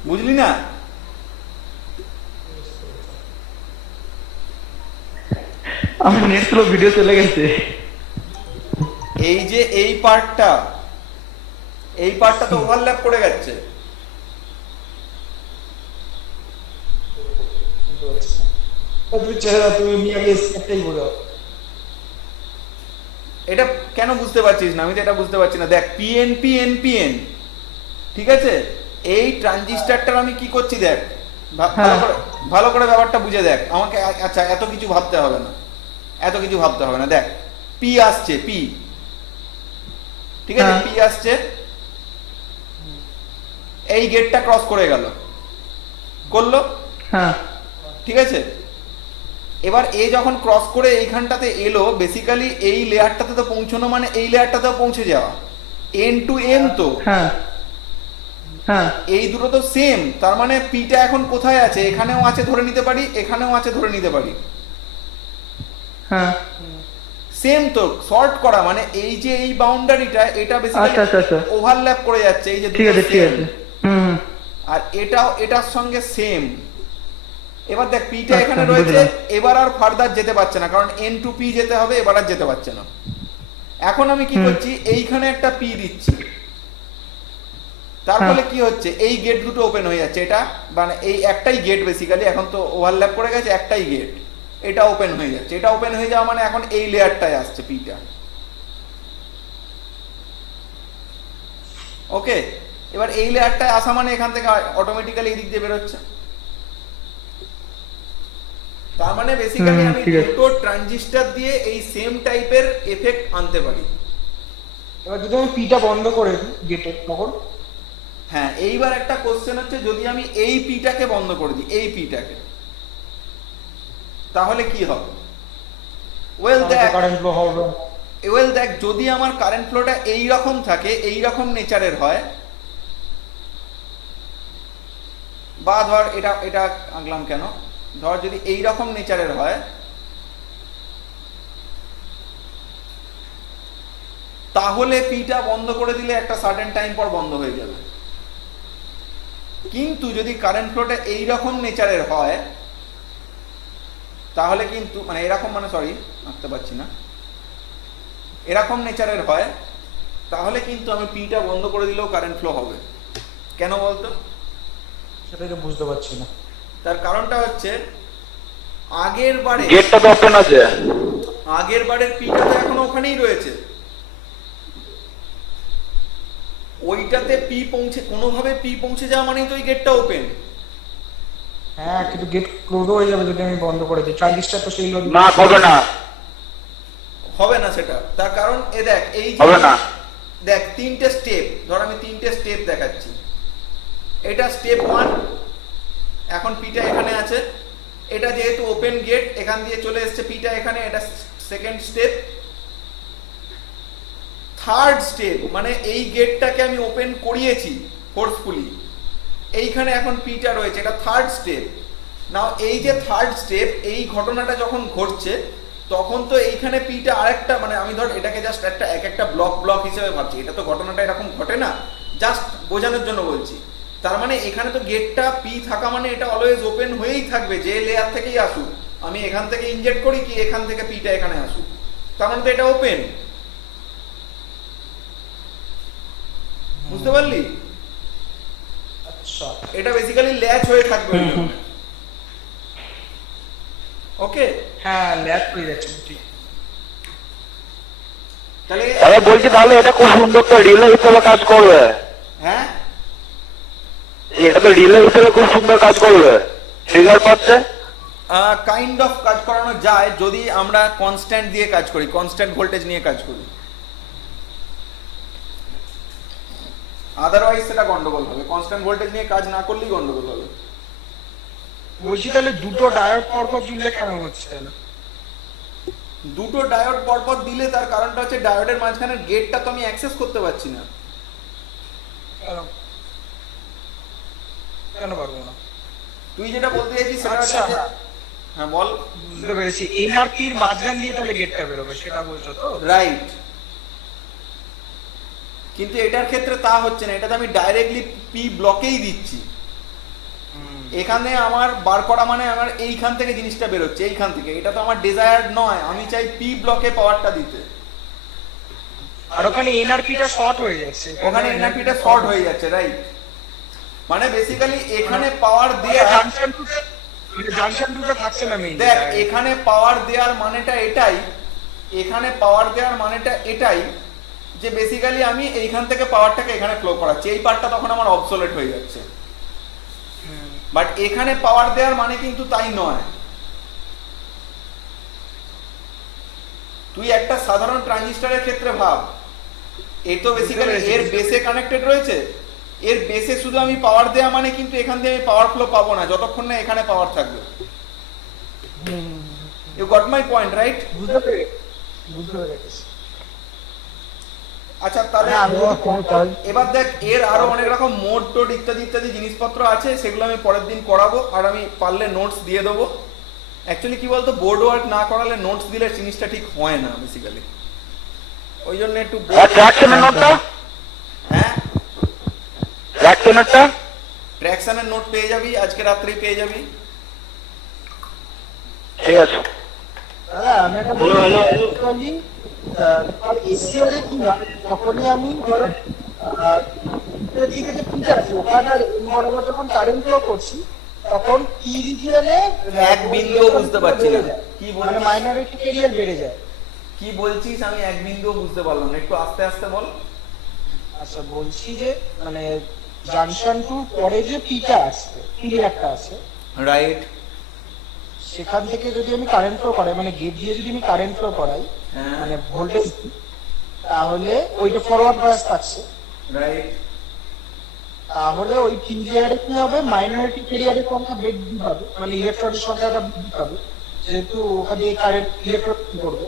বুঝলি না? আমার নেট স্লো, ভিডিও চলে গেছে। এই যে এই পার্টটা তো ওভারল্যাপ করে যাচ্ছে। তুমি আগে স্টেপটাই বলো। এটা কেন বুঝতে পারছিস না? আমি তো এটা বুঝতে পারছি না। দেখ পিএনপি এনপিএন, ঠিক আছে? এই ট্রানজিস্টারটার আমি কি করছি দেখ, ভালো করে ব্যাপারটা বুঝে দেখ আমাকে। আচ্ছা এত কিছু ভাবতে হবে না, এত কিছু ভাবতে হবে না। দেখ পি আসছে, পি, ঠিক আছে? পি আসছে, এই গেটটা ক্রস করে গেল, করলো, হ্যাঁ ঠিক আছে? এবার এ যখন ক্রস করে এইখানটাতে এলো, বেসিক্যালি এই লেয়ারটাতে তো পৌঁছানো মানে এই লেয়ারটাতে পৌঁছে যাওয়া, এন টু এন তো। হ্যাঁ হ্যাঁ এই দুটো তো সেম, তার মানে পিটা এখন কোথায় আছে? এখানেও আছে ধরে নিতে পারি, এখানেও আছে ধরে নিতে পারি। হ্যাঁ সেম তো, শর্ট করা মানে এই যে এই বাউন্ডারিটা, এটা বেসিক্যালি আচ্ছা। ওভারল্যাপ করে যাচ্ছে, এই যে ঠিক আছে ঠিক আছে। আর এটাও এটার সঙ্গে সেম। এবার দেখ পিটা আচ্ছা, এখানে রয়েছে, বুঝলাম। এবার আর ফার্দার যেতে পারছে না, কারণ এন টু পি যেতে হবে, এবার আর যেতে পারছে না। এখন আমি কি করছি, এইখানে একটা পি দিচ্ছি, তার ফলে কি হচ্ছে, এই গেট দুটো ওপেন হয়ে যাচ্ছে। এটা মানে এই একটাই গেট বেসিক্যালি, এখন তো ওভারল্যাপ করে গেছে, একটাই গেট, এটা ওপেন হয়ে যাচ্ছে। এটা ওপেন হয়ে যাওয়া মানে এখন এই লেয়ারটায় আসছে পিটা, ওকে? এবার এই লেয়ারটায় আসা মানে এখান থেকে অটোমেটিক্যালি এই দিক দিয়ে বেরোচ্ছে। তার মানে বেসিক্যালি আমি দুটো ট্রানজিস্টর দিয়ে এই সেম টাইপের এফেক্ট আনতে পারি। এবার যদি আমি পিটা বন্ধ করে দিই গেটের তখন হ্যাঁ, এইবার একটা কোশ্চেন হচ্ছে যদি আমি এই পিটাকে বন্ধ করে দিই, এই পিটাকে, তাহলে কি হবে? ওয়েল দেখ, কারেন্ট ফ্লো হবে। যদি আমার কারেন্ট ফ্লোটা এই রকম থাকে, এই রকম নেচারের হয়, বা ধর এটা আঁকলাম কেন, ধর যদি এই রকম নেচারের হয়, তাহলে পিটা বন্ধ করে দিলে একটা সার্টেন টাইম পর বন্ধ হয়ে যাবে। কিন্তু যদি কারেন্ট ফ্লোটা এই রকম নেচারের হয়, তাহলে কিন্তু মানে এরকম, মানে সরি আঁকতে পারছি না, এরকম নেচারের হয়, তাহলে কিন্তু আমি পিটা বন্ধ করে দিলেও কারেন্ট ফ্লো হবে। কেন বলতো? সেটাই তো বুঝতে পারছি না। তার কারণটা হচ্ছে আগের গেটটা তো ওপেন আছে। বারের পিটা তো এখনো ওখানেই রয়েছে, ওইটাতে পি পৌঁছে, কোনোভাবে পি পৌঁছে যাওয়া মানেই তো ওই গেটটা ওপেন। হ্যাঁ, কিন্তু গেট ক্লোজ হয়ে যাবে যদি আমি বন্ধ করে দিই। ট্রানজিস্টর তো সেই লোড না, হবে না, হবে না সেটা। তার কারণ দেখ, এই যে হবে না। দেখ তিনটে স্টেপ, ধর আমি তিনটে স্টেপ দেখাচ্ছি। এটা স্টেপ 1, এখন পিটা এখানে আছে, এটা যেহেতু ওপেন গেট এখান দিয়ে চলে এসেছে পিটা এখানে, এটা সেকেন্ড স্টেপ। থার্ড স্টেপ মানে এই গেটটাকে আমি ওপেন করিয়েছি ফোর্সফুলি, এইখানে এখন পিটা রয়েছে, এটা থার্ড স্টেপ। নাও এই যে থার্ড স্টেপ, এই ঘটনাটা যখন ঘটছে তখন তো এইখানে পিটা আরেকটা, মানে আমি ধর এটাকে জাস্ট একটা একটা ব্লক হিসেবে ভাবছি, এটা তো ঘটনাটা এরকম ঘটে না, জাস্ট বোঝানোর জন্য বলছি। তার মানে এখানে তো গেটটা পি থাকা মানে এটা অলওয়েজ ওপেন হয়েই থাকবে, যে লেয়ার থেকেই আসুক, আমি এখান থেকে ইনজেক্ট করি কি এখান থেকে পিটা এখানে আসুক, তার মানে তো এটা ওপেন। বুঝতে পারলি? আচ্ছা, এটা বেসিক্যালি ল্যাচ হয়ে থাকবে। ওকে, হ্যাঁ ল্যাপ হয়ে যাচ্ছে ঠিক। তাহলে আমি বলছি তাহলে এটা খুব সুন্দর তো রিলে হিসেবে কাজ করবে। হ্যাঁ, এটা তো রিলে হিসেবে খুব সুন্দর কাজ করবে, ট্রিগার পাচ্ছে। কাইন্ড অফ কাজ করানো যায় যদি আমরা কনস্ট্যান্ট দিয়ে কাজ করি, কনস্ট্যান্ট ভোল্টেজ নিয়ে কাজ করি, আদারওয়াইজ সেটা গন্ডগোল হবে। কনস্ট্যান্ট ভোল্টেজ নিয়ে কাজ না করলেই গন্ডগোল হবে। বলছি তাহলে দুটো ডায়োড পরপর জুড়লে কেন হচ্ছে না? দুটো ডায়োড পরপর দিলে তার কারণটা হচ্ছে ডায়োডের মাঝখানের গেটটা তো আমি অ্যাক্সেস করতে পারছি না। কেন পারবো না? তুই যেটা বলতে চাইছিস সেটা হচ্ছে আচ্ছা, যে- হ্যাঁ বল। বুঝতে পেরেছি, এনআরপির মাঝখান দিয়ে তাহলে গেটটা বেরোবে সেটা বলছো তো? রাইট, কিন্তু এটার ক্ষেত্রে তা হচ্ছে না, এটাতে আমি ডাইরেক্টলি পি ব্লকেই দিচ্ছি। এখানে আমার বার করা মানে আমার এইখান থেকে জিনিসটা বেরোচ্ছে, এইখান থেকে, এটা তো আমার ডিজায়ার্ড নয়, আমি চাই পি ব্লকে পাওয়ারটা দিতে। আর ওখানে এনআরপিটা শর্ট হয়ে যাচ্ছে, ওখানে এনআরপিটা শর্ট হয়ে যাচ্ছে, রাইট। মানে বেসিক্যালি এখানে পাওয়ার দিয়ে জাংশন দুটো থাকছে না মেইন। দেখ, এখানে পাওয়ার দেওয়ার মানেটা এটাই, এখানে পাওয়ার দেওয়ার মানেটা এটাই যে বেসিক্যালি আমি এইখান থেকে পাওয়ারটাকে এখানে ফ্লো করাচ্ছি, এই পার্টটা তখন আমার অবসোলেট হয়ে যাচ্ছে। বাট এখানে পাওয়ার দেওয়ার মানে কিন্তু তাই নয়। তুই একটা সাধারণ ট্রানজিস্টরের ক্ষেত্রে ভাব, এই তো বেসিক্যালি এর বেসে কানেক্টেড রয়েছে, এর বেসে শুধু আমি পাওয়ার দেওয়া মানে কিন্তু এখান দিয়ে আমি পাওয়ার ফ্লো পাবো না যতক্ষণ না এখানে পাওয়ার থাকবে। You got my point, right? বুঝতে পেরেছি। আচ্ছা, তাহলে এবার দেখ, এর আরো অনেক রকম মোড টোড ইত্যাদি ইত্যাদি জিনিসপত্র আছে, সেগুলো আমি পরের দিন করাবো, আর আমি পারলে নোটস দিয়ে দেবো। অ্যাকচুয়ালি কি বলতো, বোর্ড ওয়ার্ক না করালে নোটস দিলে জিনিসটা ঠিক হয় না বেসিক্যালি, ওই জন্য একটু ট্র্যাকশনের নোটটা, হ্যাঁ ট্র্যাকশনেরটা, ট্র্যাকশনের নোট পেয়ে যাবি, আজকে রাত্রেই পেয়ে যাবি। ঠিক আছে। দাদা আমি একটা বলি, এসিওর কি হয় তখনই আমি ধরো দিকে যে পিচ আছে ওখানে বরাবর যখন কারেন্ট ফ্লো করছি তখন পি রিজিয়নে এক বিন্দুও বুঝতে পারছি না কি মানে বলছিস, মাইনরিটি ক্যারিয়ার বেড়ে যায়। কি বলছিস আমি এক বিন্দুও বুঝতে পারলাম না, একটু আস্তে আস্তে বল। আচ্ছা বলছি যে মানে জাংশন টু পরে যে পিটা আসছে, ক্লিয়ারটা আছে, রাইট, সেখান থেকে যদি আমি কারেন্ট ফ্লো করাই, মানে গেট দিয়ে যদি আমি কারেন্ট ফ্লো করাই, হ্যাঁ মানে ভোল্টেজ, তাহলে ওইটা ফরওয়ার্ড বায়াস থাকছে, রাইট। তাহলে ওই পিরিয়ডে কি হবে, মাইনরিটি পিরিয়ডের সংখ্যা বৃদ্ধি পাবে, মানে ইলেকট্রনের সংখ্যাটা বৃদ্ধি পাবে, যেহেতু ওখানে কারেন্ট ইলেকট্রন করবে।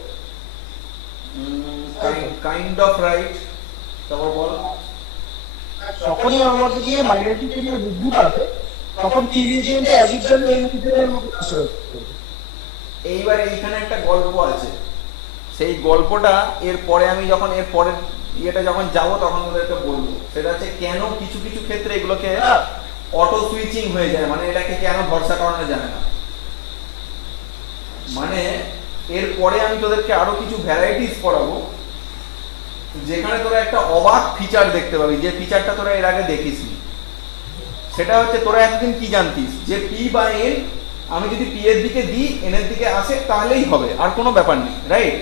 Kind of right. তারপর বল। যখনই ওর মধ্যে গিয়ে মাইনরিটি পিরিয়ড বৃদ্ধি পাবে, তখন পিরিয়ডে অ্যাজিড জন্য এই পিরিয়ডের মধ্যে আচরণ করবে। এইবার এইখানে একটা গল্প আছে, সেই গল্পটা এর পরে আমি যখন এর পরের ইয়েটা যখন যাব তখন ওদেরকে বলবো। সেটা হচ্ছে কেন কিছু কিছু ক্ষেত্রে এগুলোকে অটো সুইচিং হয়ে যায়, মানে এটাকে কেন ভরসা করানো যায় না। মানে এর পরে আমি তোদেরকে আরো কিছু ভ্যারাইটিস পড়াবো, যেখানে তোরা একটা অবাক ফিচার দেখতে পাবি, যে ফিচারটা তোরা এর আগে দেখিসনি। সেটা হচ্ছে তোরা এতদিন কি জানতিস যে পি বা এন, আমি যদি পি এর দিকে দিই এন এর দিকে আসে তাহলেই হবে, আর কোনো ব্যাপার নেই, রাইট?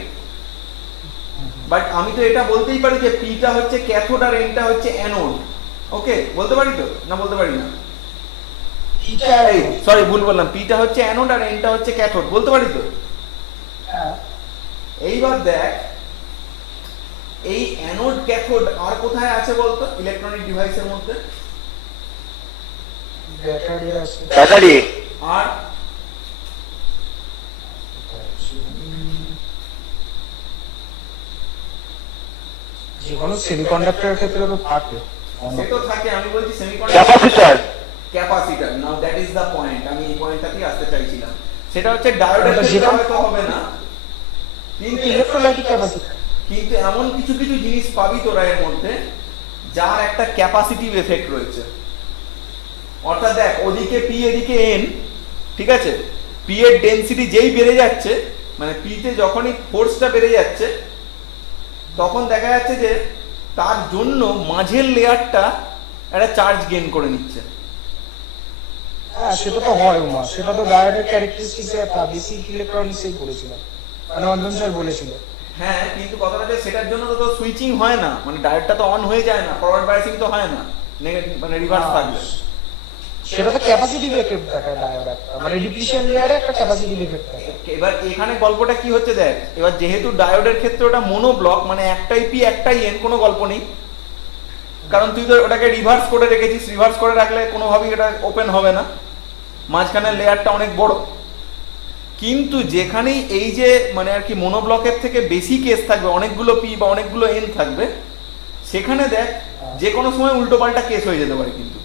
বাট আমি তো এটা বলতেই পারি যে পিটা হচ্ছে ক্যাথোড আর এনটা হচ্ছে অ্যানোড। ওকে, বলতে পারি তো, না বলতে পারি না? সরি, ভুল বললাম। পিটা হচ্ছে অ্যানোড আর এনটা হচ্ছে ক্যাথোড, বলতে পারি তো? এইবার দেখ, এই অ্যানোড ক্যাথোড আর কোথায় আছে বলতো ইলেকট্রনিক ডিভাইসের মধ্যে? ব্যাটারি। আর যে কোনো সেমিকন্ডাক্টরের ক্ষেত্রে তো থাকে। সে তো থাকে, আমি বলছি capacitor. Capacitor. Now that is the point, আমি এই পয়েন্টটাতেই আসতে চাইছিলাম। সেটা হচ্ছে ডায়োডের ক্ষেত্রে হয়তো হবে না, কিন্তু ইলেকট্রোলাইটিক ক্যাপাসিটর। কিন্তু এমন কিছু কিছু জিনিস পাবি তোরা এর মধ্যে যার একটা ক্যাপাসিটিভ এফেক্ট রয়েছে। অর্থাৎ দেখ, ওদিকে পি এদিকে এন, ঠিক আছে? পি এর ডেনসিটি যেই বেড়ে যাচ্ছে, মানে পি তে যখনই ফোর্সটা বেড়ে যাচ্ছে, তখন দেখা যাচ্ছে যে তার জন্য মাঝের লেয়ারটা একটা চার্জ গেইন করে নিচ্ছে। হ্যাঁ, সেটা তো হয় উমা, সেটা তো ডায়োডের ক্যারেক্টারিস্টিক্সে একটা বেসিক ইলেকট্রনিক্সেই বলেছিল, মানে অঞ্জন স্যার বলেছিল। হ্যাঁ, কিন্তু কথাটা যে সেটার জন্য তো সুইচিং হয় না, মানে ডায়োডটা তো অন হয়ে যায় না, ফরওয়ার্ড বায়াসিং তো হয় না, মানে রিভার্স থাকবে। সেটা তো ক্যাপাসিটিভ এফেক্ট দেখায় ডায়োড একটা, মানে ডিপ্লিশন লেয়ারে একটা ক্যাপাসিটিভ এফেক্ট থাকে। এবার এখানে গল্পটা কি হচ্ছে দেখ, এবার যেহেতু ডায়োডের ক্ষেত্রে ওটা মোনো ব্লক, মানে একটাই পি একটাই এন, কোনো গল্প নেই, কারণ তুই তো ওটাকে রিভার্স করে রেখেছিস। রিভার্স করে রাখলে কোনোভাবেই এটা ওপেন হবে না, মাঝখানের লেয়ারটা অনেক বড়। কিন্তু যেখানেই এই যে মানে আর কি মোনো ব্লকের থেকে বেশি কেস থাকবে, অনেকগুলো পি বা অনেকগুলো এন থাকবে, সেখানে দেখ যে কোনো সময় উল্টো পাল্টা কেস হয়ে যেতে পারে। কিন্তু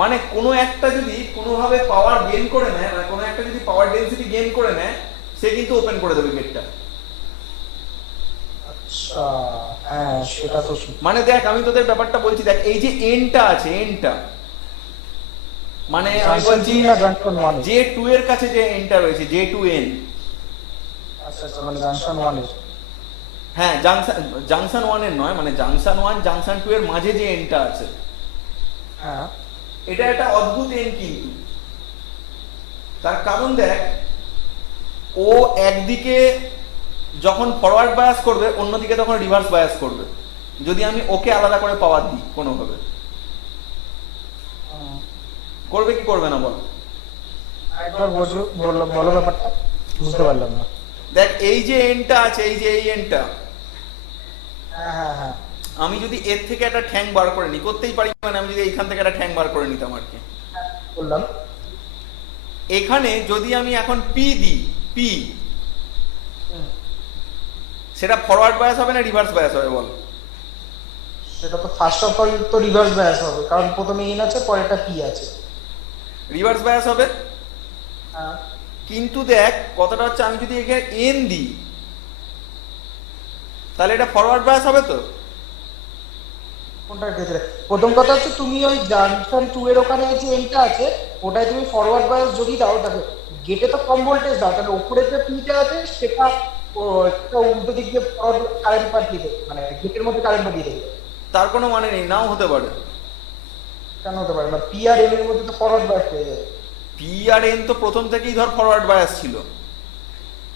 মানে কোনো একটা যদি কোনোভাবে পাওয়ার গেইন করে নেয়, মানে কোনো একটা যদি পাওয়ার ডেনসিটি গেইন করে নেয়, সে কিন্তু ওপেন করে দেবে গেটটা। আচ্ছা, হ্যাঁ সেটা তো ঠিক। মানে দেখ, আমি তোদের ব্যাপারটা বলছি, দেখ এই যে এনটা আছে, এনটা মানে আমি বলছি যে টু এর কাছে যে এনটা রয়েছে, জে টু এন। আচ্ছা আচ্ছা, মানে জাংশন 1 এর। হ্যাঁ, জাংশন 1 এর নয়, মানে জাংশন 1 জাংশন 2 এর মাঝে যে এনটা আছে, হ্যাঁ, এটা একটা অদ্ভুত এন। কিন্তু তার কারণ দেখ, ও একদিকে যখন ফরওয়ার্ড বায়াস করবে, অন্যদিকে তখন রিভার্স বায়াস করবে, যদি আমি ওকে আলাদা করে পাওয়ার দিই কোনোভাবে। করবে কি করবে না বল? একবার বলো ব্যাপারটা, বুঝতে পারলাম না। দেখ এই যে এনটা আছে, এই যে এই এনটা, হ্যাঁ হ্যাঁ হ্যাঁ, আমি যদি এর থেকে একটা ঠ্যাং বার করে নিই, করতেই পারি, মানে আমি যদি এইখান থেকে একটা ঠ্যাং বার করে নিতাম আর কি, বললাম এখানে যদি আমি এখন পি দিই, পি, সেটা ফরওয়ার্ড বায়াস হবে না রিভার্স বায়াস হবে বল? সেটা তো ফার্স্ট অফ অল তো রিভার্স বায়াস হবে, কারণ প্রথমে এন আছে, পরে একটা পি আছে। রিভার্স বায়াস হবে। হ্যাঁ, কিন্তু দেখ কথাটা হচ্ছে, আমি যদি এখানে এন দিই, তাহলে এটা ফরওয়ার্ড বায়াস হবে তো? কোনটার ক্ষেত্রে? প্রথম কথা হচ্ছে, তুমি ওই জাংশন 2 এর ওখানে যে এনটা আছে, ওটাই তুমি ফরওয়ার্ড বায়াস যদি দাও, তাহলে গেটে তো কম ভোল্টেজ দাও, তাহলে উপরে যে পিটা আছে সেটা উল্টো দিক দিয়ে কারেন্ট পাঠিয়ে দেবে, মানে গেটের মধ্যে কারেন্ট পাঠিয়ে দেবে। তার কোনো মানে নেই, নাও হতে পারে। কেন হতে পারে না? পি আর এন এর মধ্যে তো ফরওয়ার্ড বায়াস হয়ে যাবে। পি আর এন তো প্রথম থেকেই ধর ফরওয়ার্ড বায়াস ছিল।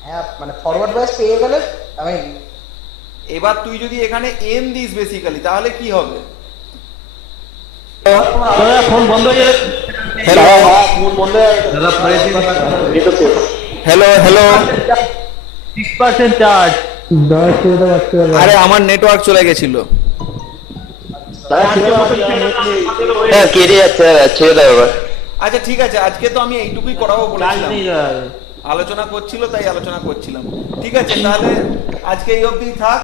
হ্যাঁ, মানে ফরওয়ার্ড বায়াস পেয়ে গেলে আমি। এবার তুই যদি এখানে এন দিস বেসিক্যালি, তাহলে কি হবে? ফোন বন্ধ হয়ে যাবে। হ্যালো হ্যালো, 6% চার্জ, আরে আমার নেটওয়ার্ক চলে গেছিল। হ্যাঁ কেটে যাচ্ছে, ছেড়ে দাও এবার। আচ্ছা ঠিক আছে, আজকে তো আমি এইটুকুই করাবো চার্জ বলেছিলাম, নেই দাদা। আলোচনা করছিল তাই আলোচনা করছিলাম। ঠিক আছে তাহলে আজকে এই অবধি থাক।